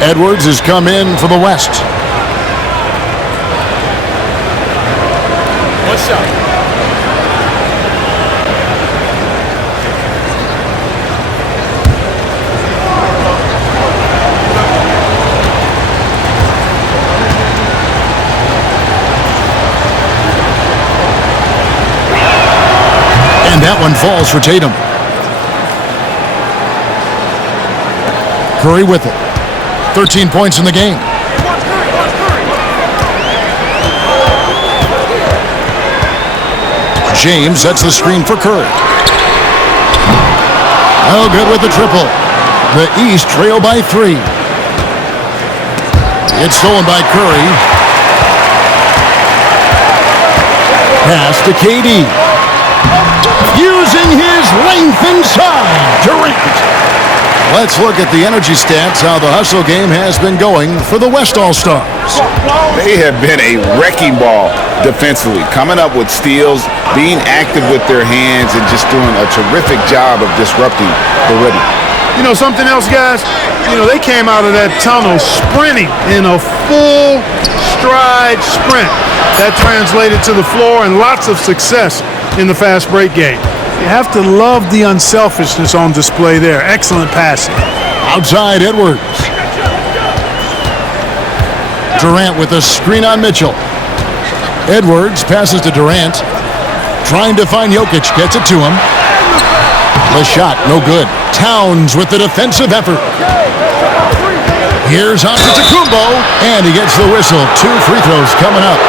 Edwards has come in for the West. One shot. And that one falls for Tatum. Curry with it. 13 points in the game. James sets the screen for Curry. Oh, good with the triple. The East trail by 3. It's stolen by Curry. Pass to KD. Using his length inside. Durant. Let's look at the energy stats, how the hustle game has been going for the WESTALLSTARS. They have been a wrecking ball defensively, coming up with steals, being active with their hands, and just doing a terrific job of disrupting the rhythm. You know something else, guys? You know, they came out of that tunnel sprinting in a full stride sprint. That translated to the floor and lots of success in the fast break game. You have to love the unselfishness on display there. Excellent passing. Outside Edwards. Durant with a screen on Mitchell. Edwards passes to Durant. Trying to find Jokic. Gets it to him. The shot, no good. Towns with the defensive effort. Here's Antetokounmpo, and he gets the whistle. 2 free throws coming up.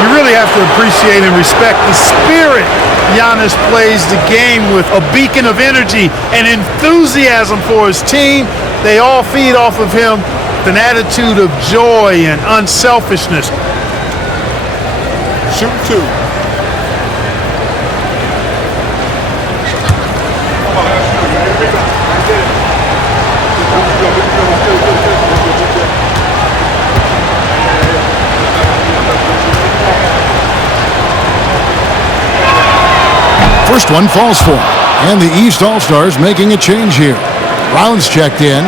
You really have to appreciate and respect the spirit Giannis plays the game with. A beacon of energy and enthusiasm for his team. They all feed off of him with an attitude of joy and unselfishness. Shoot 2. First one falls for him. And the East All-Stars making a change here. Brown's checked in.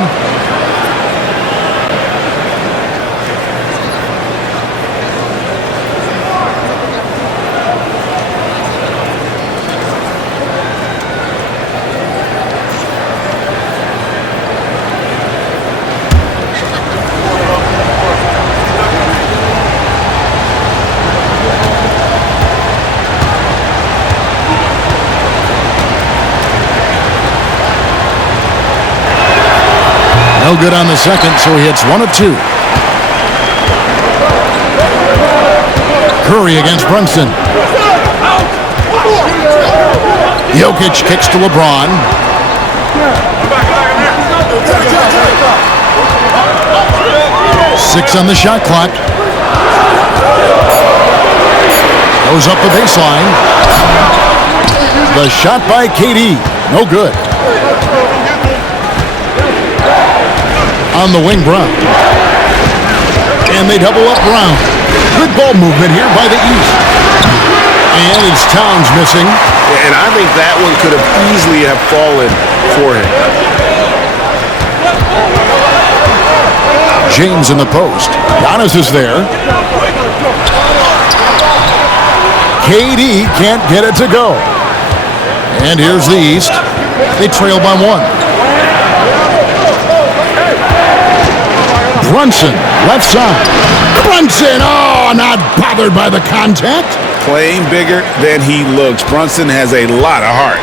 No good on the second, so he hits 1 of 2. Curry against Brunson. Jokic kicks to LeBron. Six on the shot clock. Goes up the baseline. The shot by KD. No good. On the wing, Brown. And they double up Brown. Good ball movement here by the East. And it's Towns missing. And I think that one could have easily have fallen for him. James in the post. Giannis is there. KD can't get it to go. And here's the East. They trail by 1. Brunson, left side. Brunson, oh, not bothered by the contact. Playing bigger than he looks. Brunson has a lot of heart.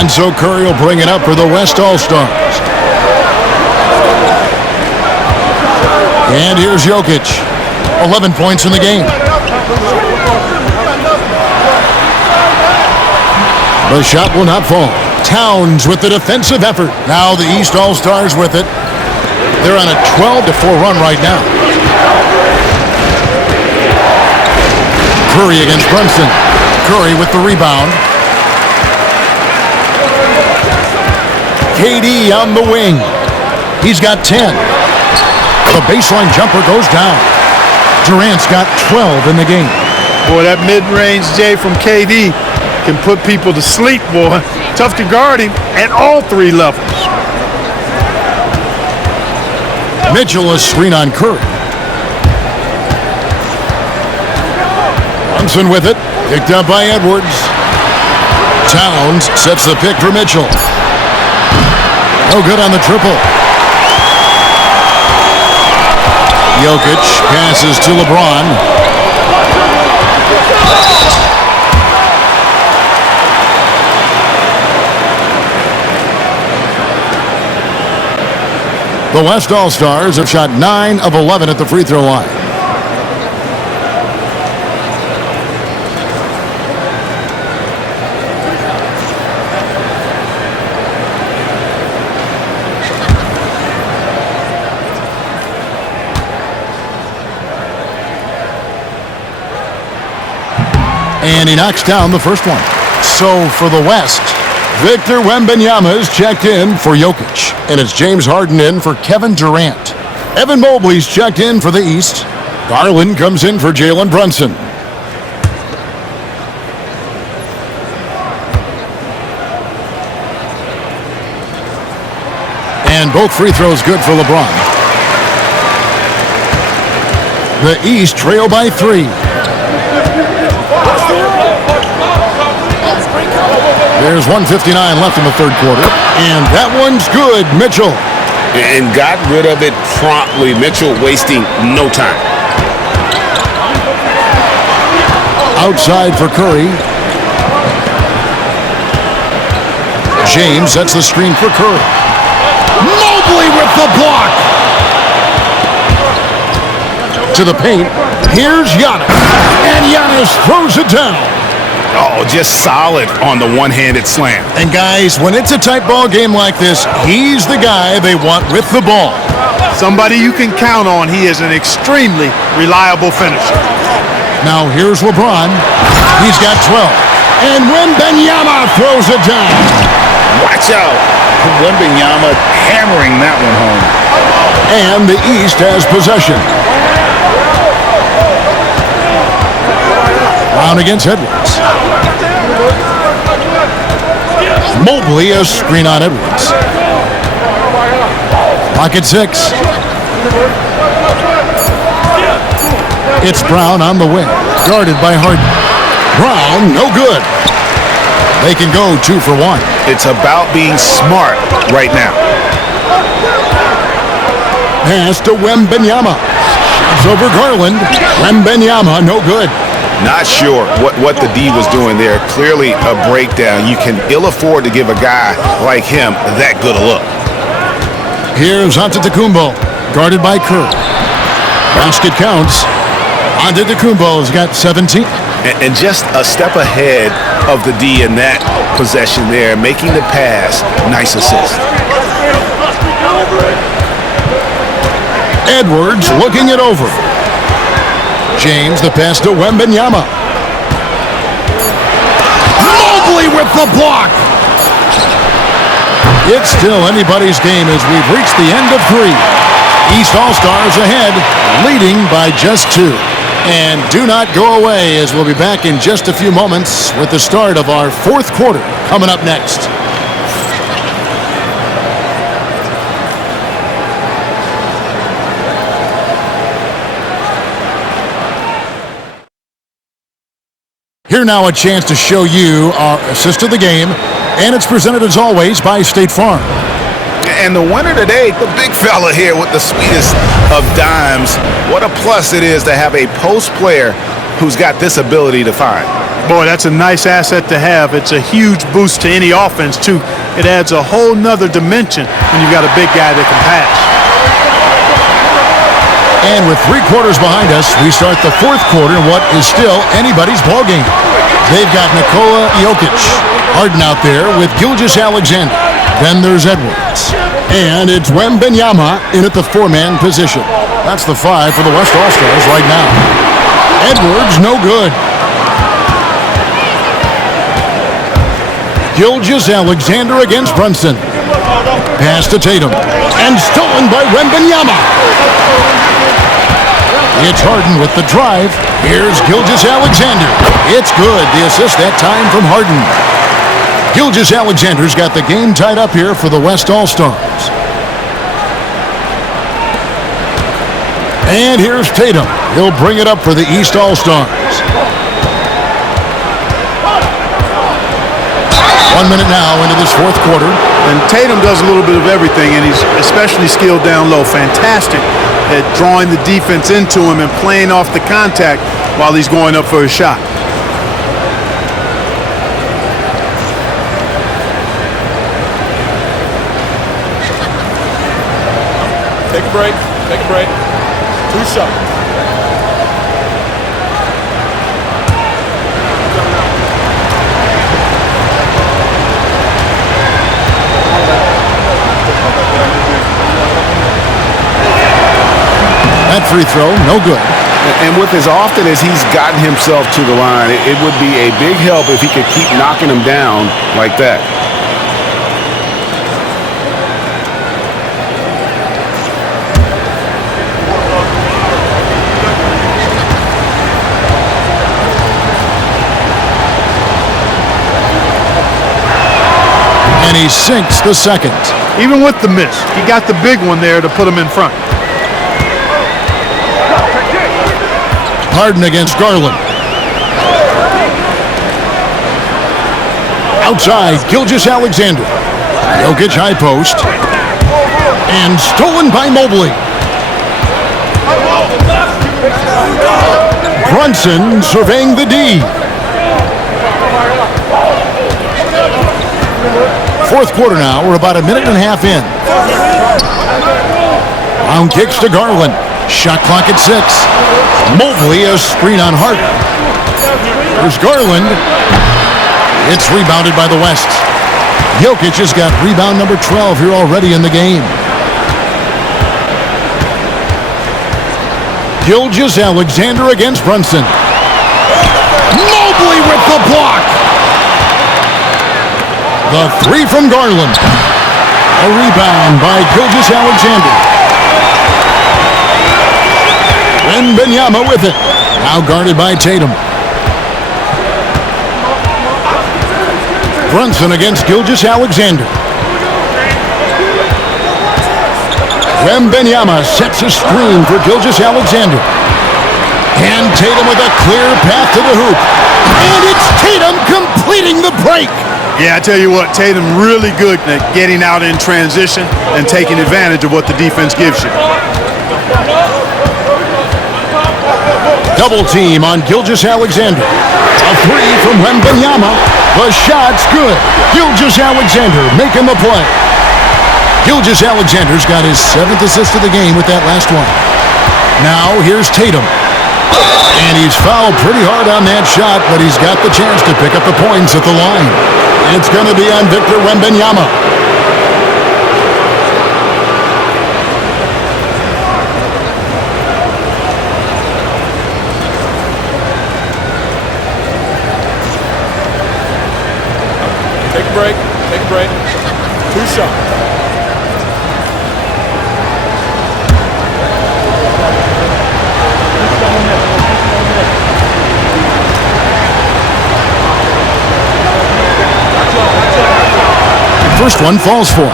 And so Curry will bring it up for the WESTALLSTARS. And here's Jokic. 11 points in the game. The shot will not fall. Towns with the defensive effort. Now the East All-Stars with it. They're on a 12-4 run right now. Curry against Brunson. Curry with the rebound. KD on the wing. He's got 10. The baseline jumper goes down. Durant's got 12 in the game. Boy, that mid-range J from KD can put people to sleep, boy. Tough to guard him at all 3 levels. Mitchell a screen on Curry. Brunson with it. Picked up by Edwards. Towns sets the pick for Mitchell. No good on the triple. Jokic passes to LeBron. The West All-Stars have shot 9 of 11 at the free throw line. And he knocks down the first one. So for the West, Victor Wembanyama is checked in for Jokic. And it's James Harden in for Kevin Durant. Evan Mobley's checked in for the East. Garland comes in for Jalen Brunson. And both free throws good for LeBron. The East trail by 3. There's 1:59 left in the third quarter. And that one's good, Mitchell. And got rid of it promptly. Mitchell wasting no time. Outside for Curry. James sets the screen for Curry. Mobley with the block. To the paint. Here's Giannis. And Giannis throws it down. Oh, just solid on the one-handed slam. And guys, when it's a tight ball game like this, he's the guy they want with the ball. Somebody you can count on. He is an extremely reliable finisher. Now here's LeBron. He's got 12. And Wembanyama throws it down. Watch out. Wembanyama hammering that one home. And the East has possession. Brown against Edwards. Mobley a screen on Edwards. Pocket 6. It's Brown on the wing, guarded by Harden. Brown, no good. They can go 2 for 1. It's about being smart right now. Pass to Wembanyama. It's over Garland. Wembanyama, no good. Not sure what the D was doing there. Clearly a breakdown. You can ill afford to give a guy like him that good a look. Here's Antetokounmpo, guarded by Kerr. Basket counts. Antetokounmpo's got 17. And just a step ahead of the D in that possession there, making the pass. Nice assist. Edwards looking it over. James, the pass to Wembanyama. Mobley with the block. It's still anybody's game as we've reached the end of 3. East All-Stars ahead, leading by just 2. And do not go away as we'll be back in just a few moments with the start of our 4th quarter coming up next. Here now a chance to show you our assist of the game, and it's presented as always by State Farm. And the winner today, the big fella here with the sweetest of dimes. What a plus it is to have a post player who's got this ability to find. Boy, that's a nice asset to have. It's a huge boost to any offense, too. It adds a whole nother dimension when you've got a big guy that can pass. And with 3 quarters behind us, we start the 4th quarter in what is still anybody's ballgame. They've got Nikola Jokic. Harden out there with Gilgeous-Alexander. Then there's Edwards. And it's Wembanyama in at the 4-man position. That's the 5 for the West All-Stars right now. Edwards, no good. Gilgeous-Alexander against Brunson. Pass to Tatum. And stolen by Wembanyama. It's Harden with the drive. Here's Gilgeous-Alexander. It's good. The assist that time from Harden. Gilgeous-Alexander's got the game tied up here for the West All-Stars. And here's Tatum. He'll bring it up for the East All-Stars. 1 minute now into this 4th quarter. And Tatum does a little bit of everything, and he's especially skilled down low. Fantastic at drawing the defense into him and playing off the contact while he's going up for a shot. Take a break. Take a break. 2 shots. That free throw, no good. And with as often as he's gotten himself to the line, it would be a big help if he could keep knocking them down like that. And he sinks the second. Even with the miss, he got the big one there to put him in front. Harden against Garland. Outside, Gilgeous-Alexander. Jokic high post. And stolen by Mobley. Brunson surveying the D. Fourth quarter now. We're about a minute and a half in. Round kicks to Garland. Shot clock at 6. Mobley, a screen on Harden. There's Garland. It's rebounded by the West. Jokic has got rebound number 12 here already in the game. Gilgeous-Alexander against Brunson. Mobley with the block. The three from Garland. A rebound by Gilgeous-Alexander. Wembanyama with it. Now guarded by Tatum. Brunson against Gilgeous-Alexander. Wembanyama sets a screen for Gilgeous-Alexander. And Tatum with a clear path to the hoop. And it's Tatum completing the break. Yeah, I tell you what, Tatum really good at getting out in transition and taking advantage of what the defense gives you. Double team on Gilgeous-Alexander. A three from Wembanyama. The shot's good. Gilgeous-Alexander making the play. Gilgeous-Alexander's got his 7th assist of the game with that last one. Now here's Tatum. And he's fouled pretty hard on that shot, but he's got the chance to pick up the points at the line. It's going to be on Victor Wembanyama. Take a break. Take a break. 2 shots. First one falls for him.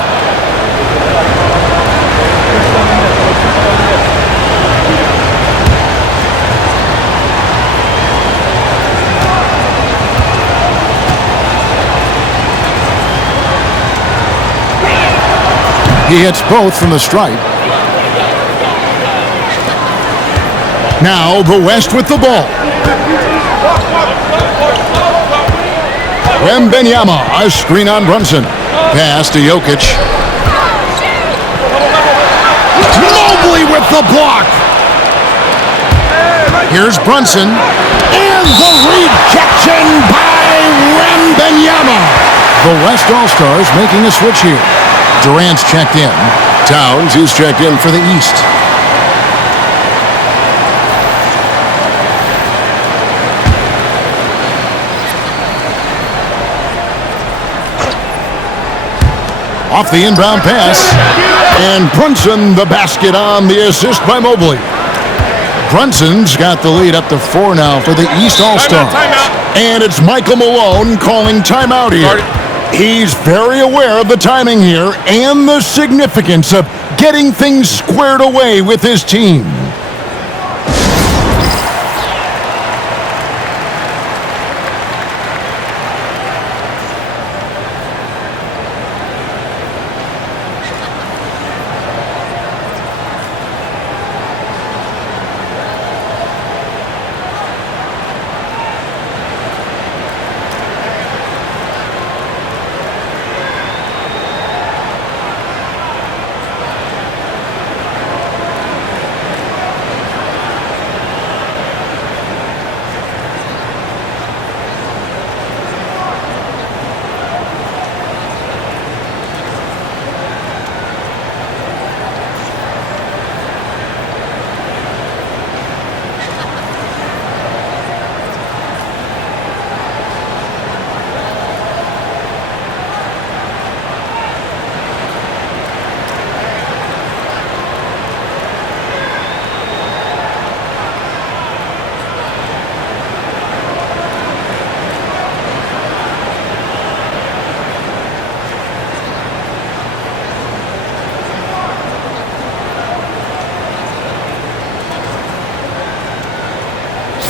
He hits both from the stripe. Now the West with the ball. Wembanyama, a screen on Brunson. Pass to Jokic. Mobley with the block. Here's Brunson. And the rejection by Wembanyama. The West All-Stars making a switch here. Durant's checked in. Towns, he's checked in for the East. Off the inbound pass. And Brunson the basket on the assist by Mobley. Brunson's got the lead up to 4 now for the East All-Stars. And it's Michael Malone calling timeout here. He's very aware of the timing here and the significance of getting things squared away with his team.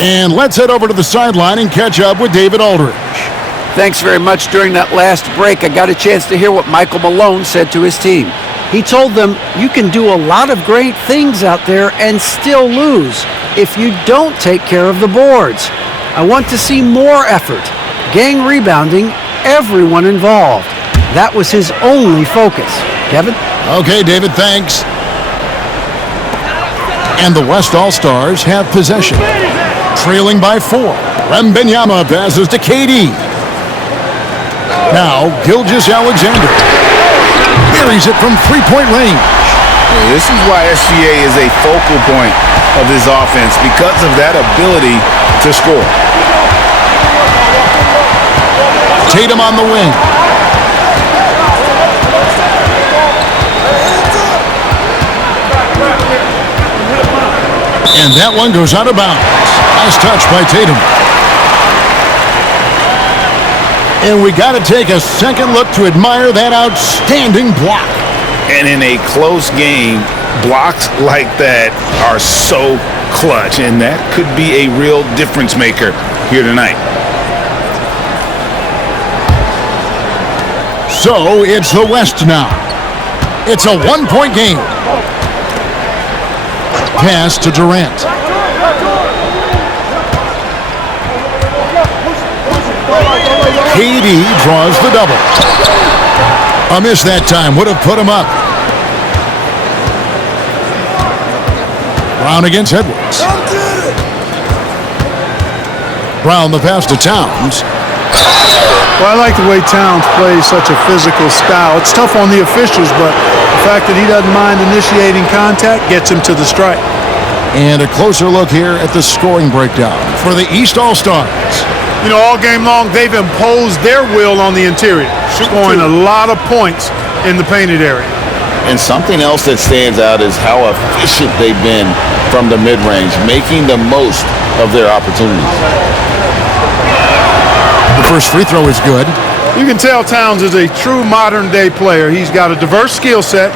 And let's head over to the sideline and catch up with David Aldridge. Thanks very much. During that last break, I got a chance to hear what Michael Malone said to his team. He told them, you can do a lot of great things out there and still lose if you don't take care of the boards. I want to see more effort, gang rebounding, everyone involved. That was his only focus. Kevin? Okay, David, thanks. And the West All-Stars have possession. Trailing by 4. Wembanyama passes to KD. Now, Gilgeous Alexander buries it from three-point range. This is why SGA is a focal point of this offense, because of that ability to score. Tatum on the wing. And that one goes out of bounds. Nice touch by Tatum. And we got to take a second look to admire that outstanding block. And in a close game, blocks like that are so clutch, and that could be a real difference maker here tonight. So it's the West now. It's a one-point game. Pass to Durant. KD draws the double. A miss that time would have put him up. Brown against Edwards. Brown the pass to Towns. Well, I like the way Towns plays such a physical style. It's tough on the officials, but the fact that he doesn't mind initiating contact gets him to the strike. And a closer look here at the scoring breakdown for the East All-Stars. You know, all game long, they've imposed their will on the interior, scoring a lot of points in the painted area. And something else that stands out is how efficient they've been from the mid-range, making the most of their opportunities. The first free throw is good. You can tell Towns is a true modern-day player. He's got a diverse skill set,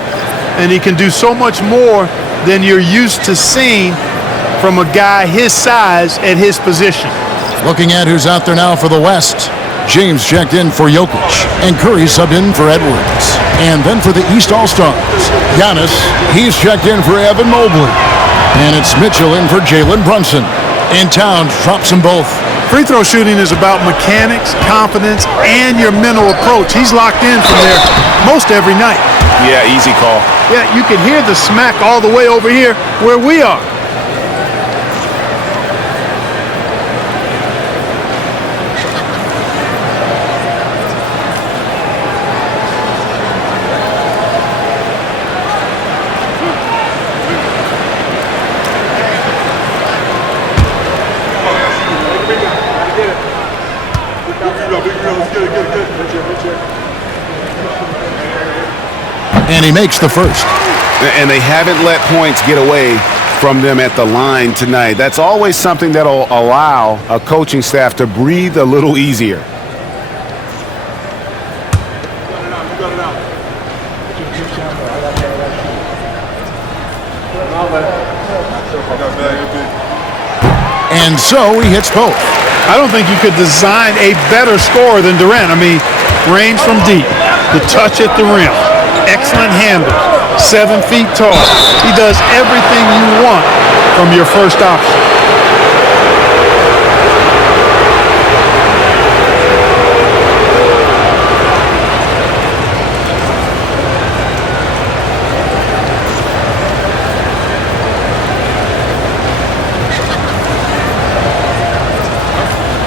and he can do so much more than you're used to seeing from a guy his size at his position. Looking at who's out there now for the West. James checked in for Jokic, and Curry subbed in for Edwards. And then for the East All-Stars, Giannis, he's checked in for Evan Mobley. And it's Mitchell in for Jalen Brunson. And Towns drops them both. Free throw shooting is about mechanics, confidence, and your mental approach. He's locked in from there most every night. Yeah, easy call. Yeah, you can hear the smack all the way over here where we are. And he makes the first. And they haven't let points get away from them at the line tonight. That's always something that'll allow a coaching staff to breathe a little easier. And so he hits both. I don't think you could design a better scorer than Durant. I mean, range from deep, the touch at the rim, excellent handle, 7 feet tall. He does everything you want from your first option.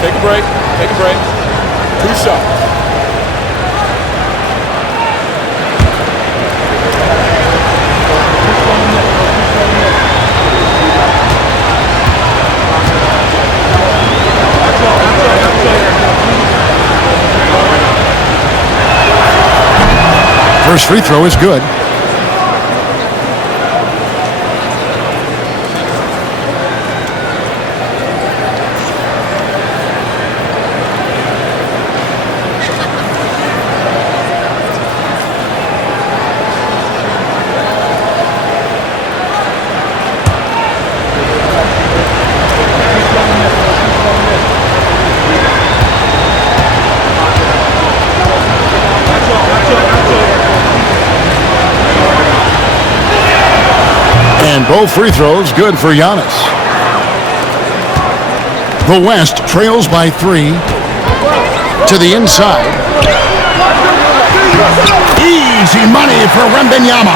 Take a break. Take a break. 2 shots. First free throw is good. Both free throws good for Giannis. The West trails by 3 to the inside. Easy money for Wembanyama.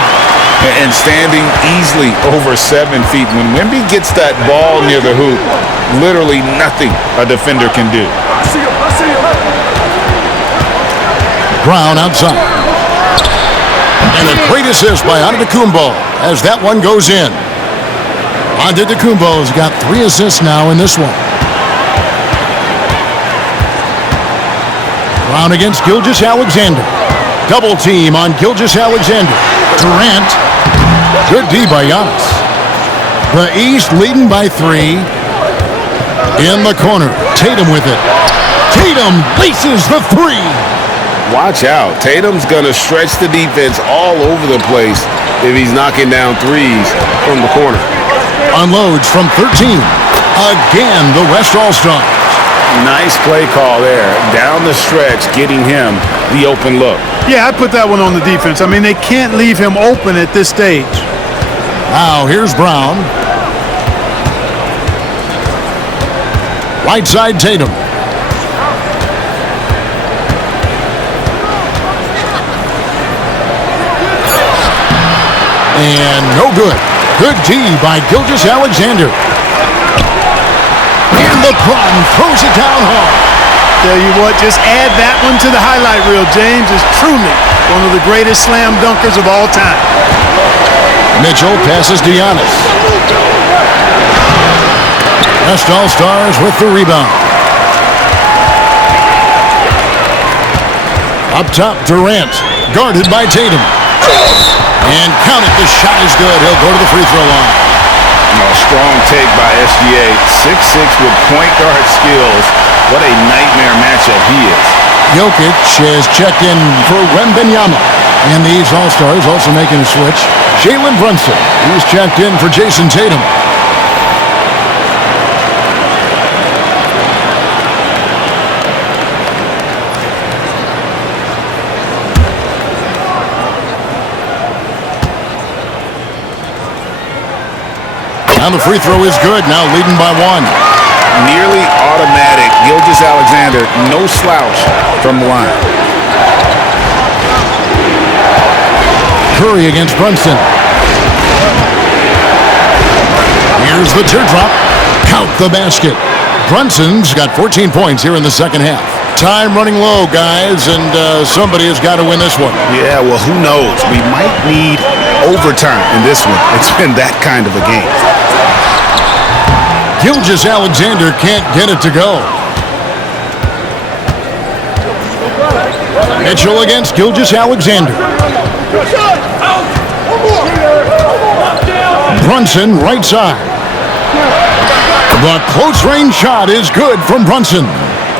And standing easily over 7 feet. When Wemby gets that ball near the hoop, literally nothing a defender can do. Brown outside. And a great assist by Antetokounmpo as that one goes in. Antetokounmpo's got 3 assists now in this one. Brown against Gilgeous-Alexander. Double team on Gilgeous-Alexander. Durant. Good D by Giannis. The East leading by 3. In the corner. Tatum with it. Tatum laces the 3. Watch out. Tatum's going to stretch the defense all over the place if he's knocking down threes from the corner. Unloads from 13. Again, the West All-Stars. Nice play call there. Down the stretch, getting him the open look. Yeah, I put that one on the defense. I mean, they can't leave him open at this stage. Now, here's Brown. Right side, Tatum. And no good. Good D by Gilgeous-Alexander. And LeBron throws it down hard. Tell you what, just add that one to the highlight reel. James is truly one of the greatest slam dunkers of all time. Mitchell passes to Giannis. West All-Stars with the rebound. Up top, Durant. Guarded by Tatum. And count it, the shot is good. He'll go to the free throw line. A strong take by SGA. 6'6" with point guard skills. What a nightmare matchup he is. Jokic has checked in for Wembanyama. And these All-Stars also making a switch. Jalen Brunson, he's checked in for Jason Tatum. Now the free throw is good, now leading by 1. Nearly automatic. Gilgeous-Alexander, no slouch from the line. Curry against Brunson. Here's the teardrop. Count the basket. Brunson's got 14 points here in the second half. Time running low, guys, and somebody has got to win this one. Yeah, well, who knows? We might need overtime in this one. It's been that kind of a game. Gilgeous-Alexander can't get it to go. Mitchell against Gilgeous-Alexander. Brunson right side. The close range shot is good from Brunson.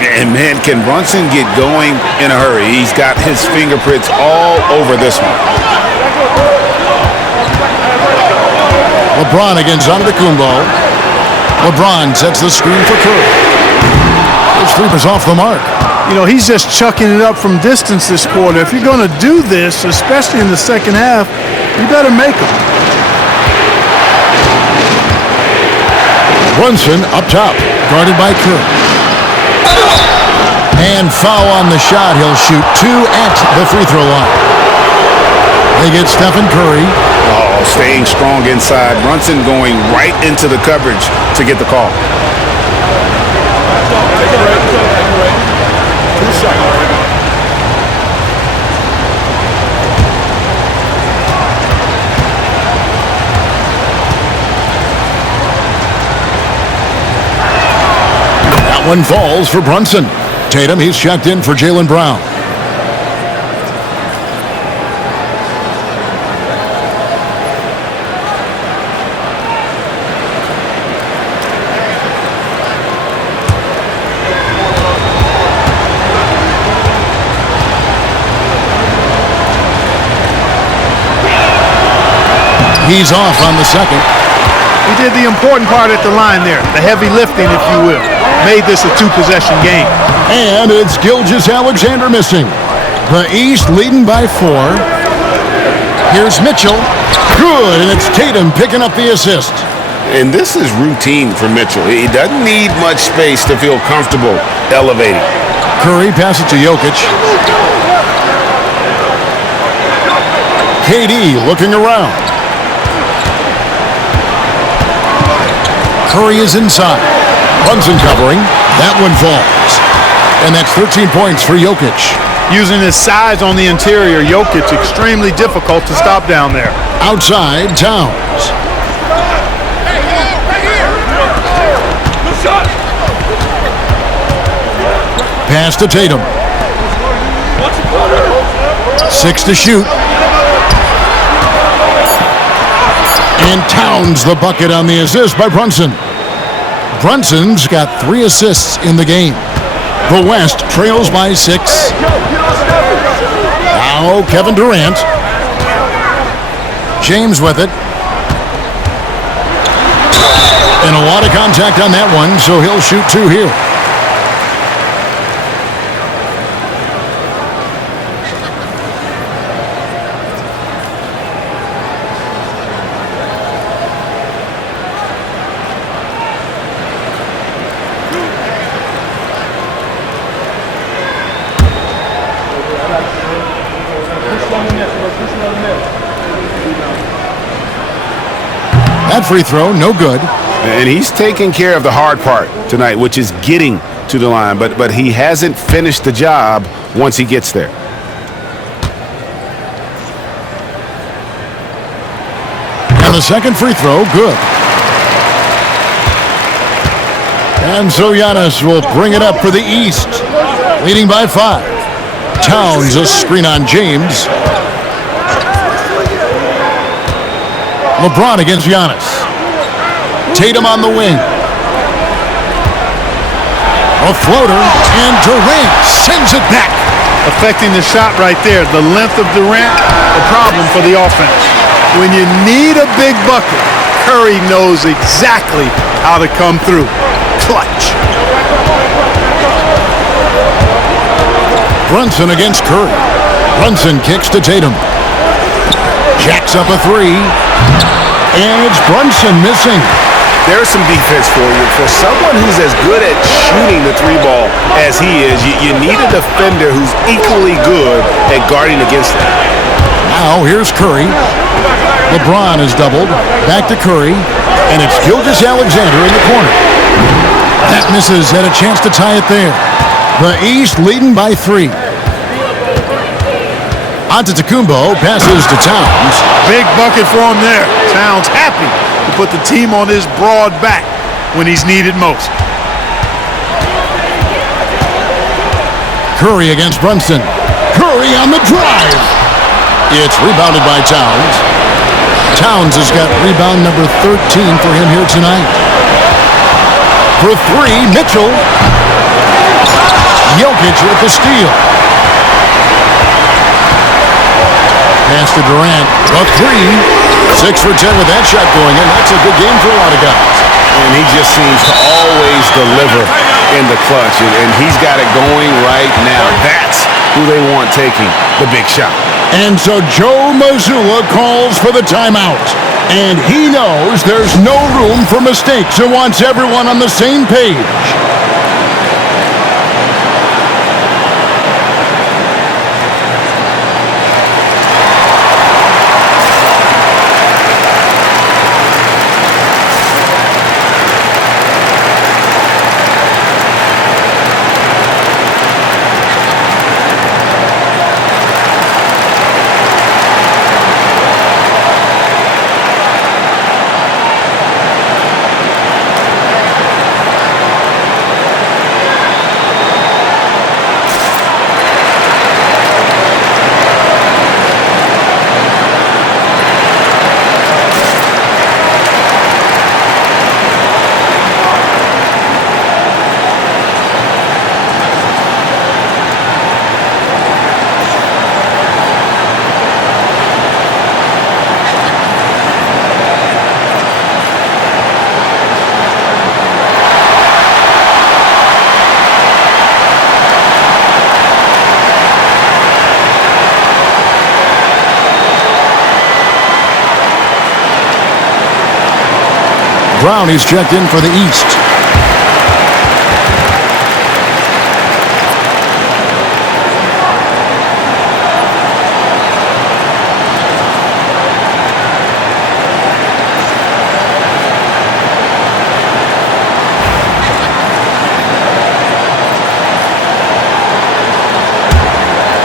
And man, can Brunson get going in a hurry? He's got his fingerprints all over this one. LeBron against Antetokounmpo. LeBron sets the screen for Curry. His three is off the mark. You know, he's just chucking it up from distance this quarter. If you're going to do this, especially in the second half, you better make them. Brunson up top, guarded by Curry. And foul on the shot. He'll shoot 2 at the free throw line. They get Stephen Curry. Oh, staying strong inside. Brunson going right into the coverage to get the call. Take a break. Take a break. 2 shots. That one falls for Brunson. Tatum, he's checked in for Jaylen Brown. He's off on the second. He did the important part at the line there, the heavy lifting, if you will. Made this a 2-possession game. And it's Gilgeous-Alexander missing. The East leading by 4. Here's Mitchell. Good, and it's Tatum picking up the assist. And this is routine for Mitchell. He doesn't need much space to feel comfortable elevating. Curry passes to Jokic. KD looking around. Curry is inside. Brunson covering. That one falls. And that's 13 points for Jokic. Using his size on the interior, Jokic extremely difficult to stop down there. Outside, Towns. Pass to Tatum. 6 to shoot. And Towns the bucket on the assist by Brunson. Brunson's got 3 assists in the game. The West trails by 6. Now Kevin Durant. James with it. And a lot of contact on that one, so he'll shoot 2 here. That free throw, no good. And he's taking care of the hard part tonight, which is getting to the line. But he hasn't finished the job once he gets there. And the second free throw, good. And so Giannis will bring it up for the East, leading by 5. Towns a screen on James. LeBron against Giannis. Tatum on the wing. A floater, and Durant sends it back. Affecting the shot right there. The length of Durant, the problem for the offense. When you need a big bucket, Curry knows exactly how to come through. Clutch. Brunson against Curry. Brunson kicks to Tatum. Jacks up a 3. And it's Brunson missing. There's some defense for you. For someone who's as good at shooting the 3-ball as he is, you need a defender who's equally good at guarding against it. Now here's Curry. LeBron is doubled. Back to Curry. And it's Gilgeous-Alexander in the corner. That misses. Had a chance to tie it there. The East leading by 3. Antetokounmpo passes to Towns. Big bucket for him there. Towns happy to put the team on his broad back when he's needed most. Curry against Brunson. Curry on the drive. It's rebounded by Towns. Towns has got rebound number 13 for him here tonight. For 3, Mitchell. Jokic with the steal. Pass to Durant. A 3. 6 for 10 with that shot going in. That's a good game for a lot of guys. And he just seems to always deliver in the clutch. And he's got it going right now. That's who they want taking the big shot. And so Joe Mazzulla calls for the timeout. And he knows there's no room for mistakes and wants everyone on the same page. Brown, he's checked in for the East.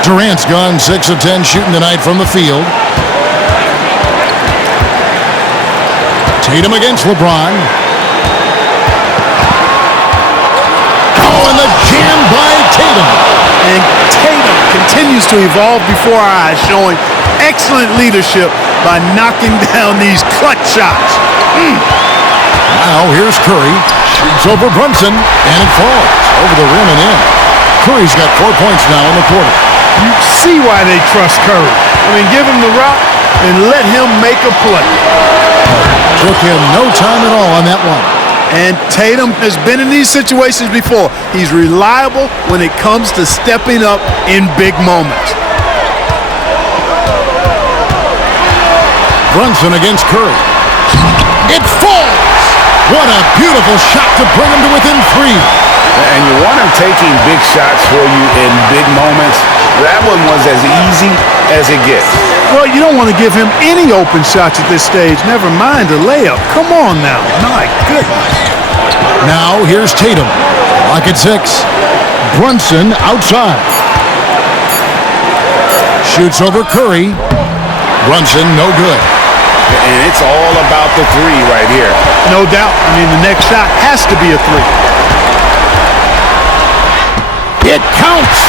Durant's gone 6 of 10 shooting tonight from the field. Tatum against LeBron. Oh, and the jam by Tatum. And Tatum continues to evolve before our eyes, showing excellent leadership by knocking down these clutch shots. Now here's Curry. Shoots over Brunson, and it falls over the rim and in. Curry's got 4 points now in the quarter. You see why they trust Curry. I mean, give him the rock and let him make a play. Took him no time at all on that one. And Tatum has been in these situations before. He's reliable when it comes to stepping up in big moments. Brunson against Curry. It falls! What a beautiful shot to bring him to within 3. And you want him taking big shots for you in big moments. That one was as easy as it gets. Well, you don't want to give him any open shots at this stage. Never mind a layup. Come on now. My goodness. Now here's Tatum. Lock at 6. Brunson outside. Shoots over Curry. Brunson no good. And it's all about the 3 right here. No doubt. I mean, the next shot has to be a 3. It counts!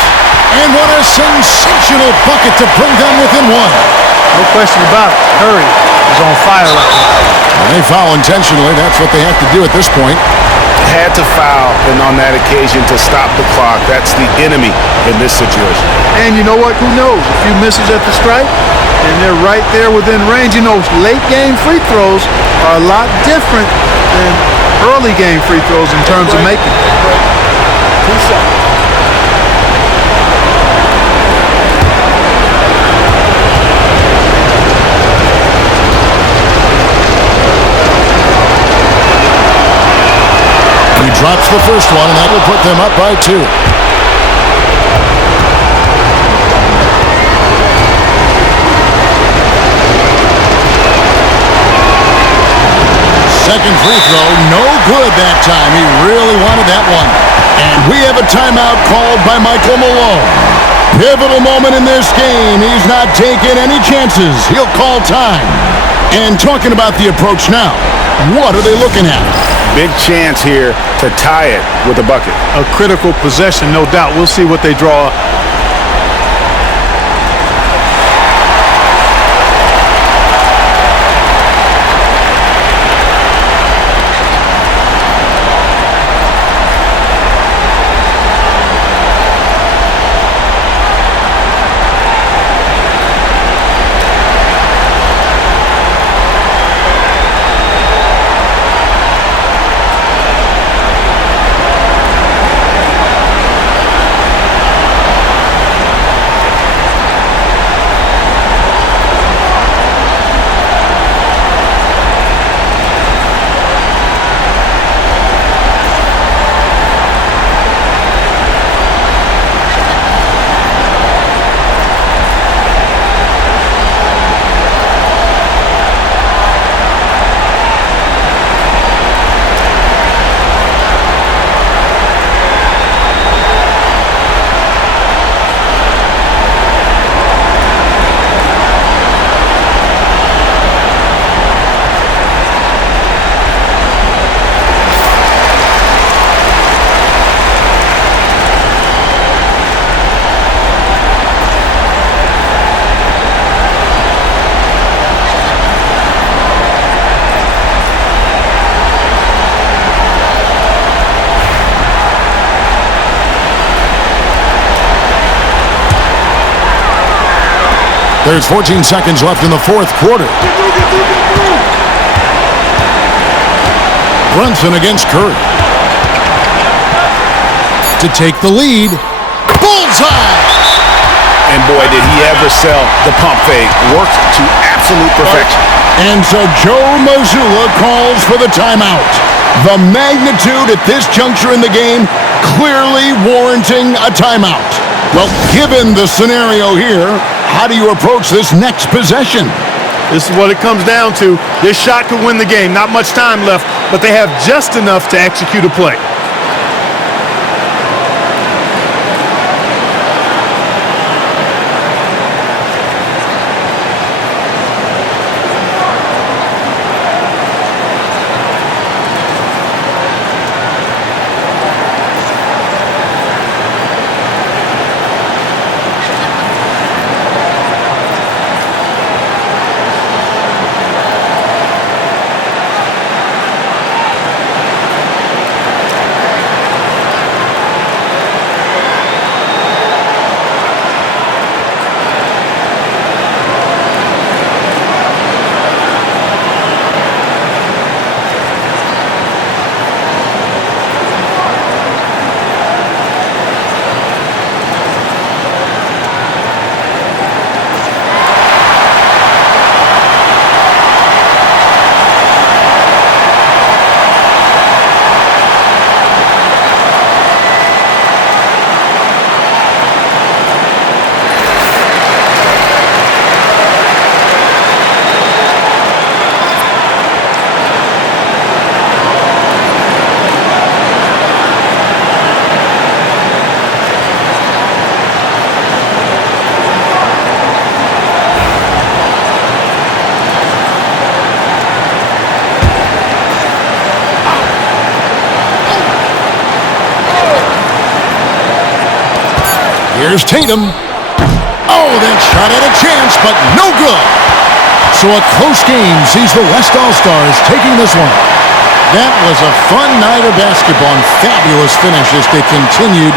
And what a sensational bucket to bring them within 1. No question about it. Curry is on fire right now. They foul intentionally. That's what they have to do at this point. Had to foul and on that occasion to stop the clock. That's the enemy in this situation. And you know what? Who knows? A few misses at the stripe, and they're right there within range. You know, late game free throws are a lot different than early game free throws in terms of making. 2 shots. He drops the first one, and that will put them up by 2. Second free throw, no good that time. He really wanted that one. And we have a timeout called by Michael Malone. Pivotal moment in this game. He's not taking any chances. He'll call time. And talking about the approach now, what are they looking at? Big chance here to tie it with a bucket. A critical possession, no doubt. We'll see what they draw up. There's 14 seconds left in the fourth quarter. Brunson against Curry. To take the lead. Bullseye! And boy, did he ever sell the pump fake. Worked to absolute perfection. And so Joe Mazzulla calls for the timeout. The magnitude at this juncture in the game clearly warranting a timeout. Well, given the scenario here, how do you approach this next possession? This is what it comes down to. This shot could win the game. Not much time left, but they have just enough to execute a play. Here's Tatum. Oh, that shot had a chance, but no good. So a close game sees the WESTALLSTARS taking this one. That was a fun night of basketball and fabulous finish as they continued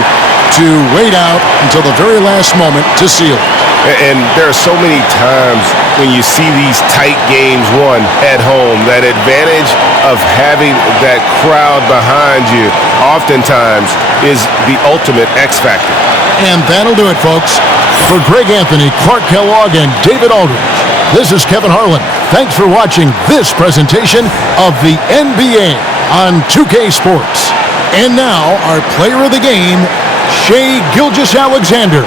to wait out until the very last moment to seal it. And there are so many times when you see these tight games won at home, that advantage of having that crowd behind you oftentimes is the ultimate X factor. And that'll do it, folks. For Greg Anthony, Clark Kellogg, and David Aldridge, this is Kevin Harlan. Thanks for watching this presentation of the NBA on 2K Sports. And now, our player of the game, Shai Gilgeous-Alexander.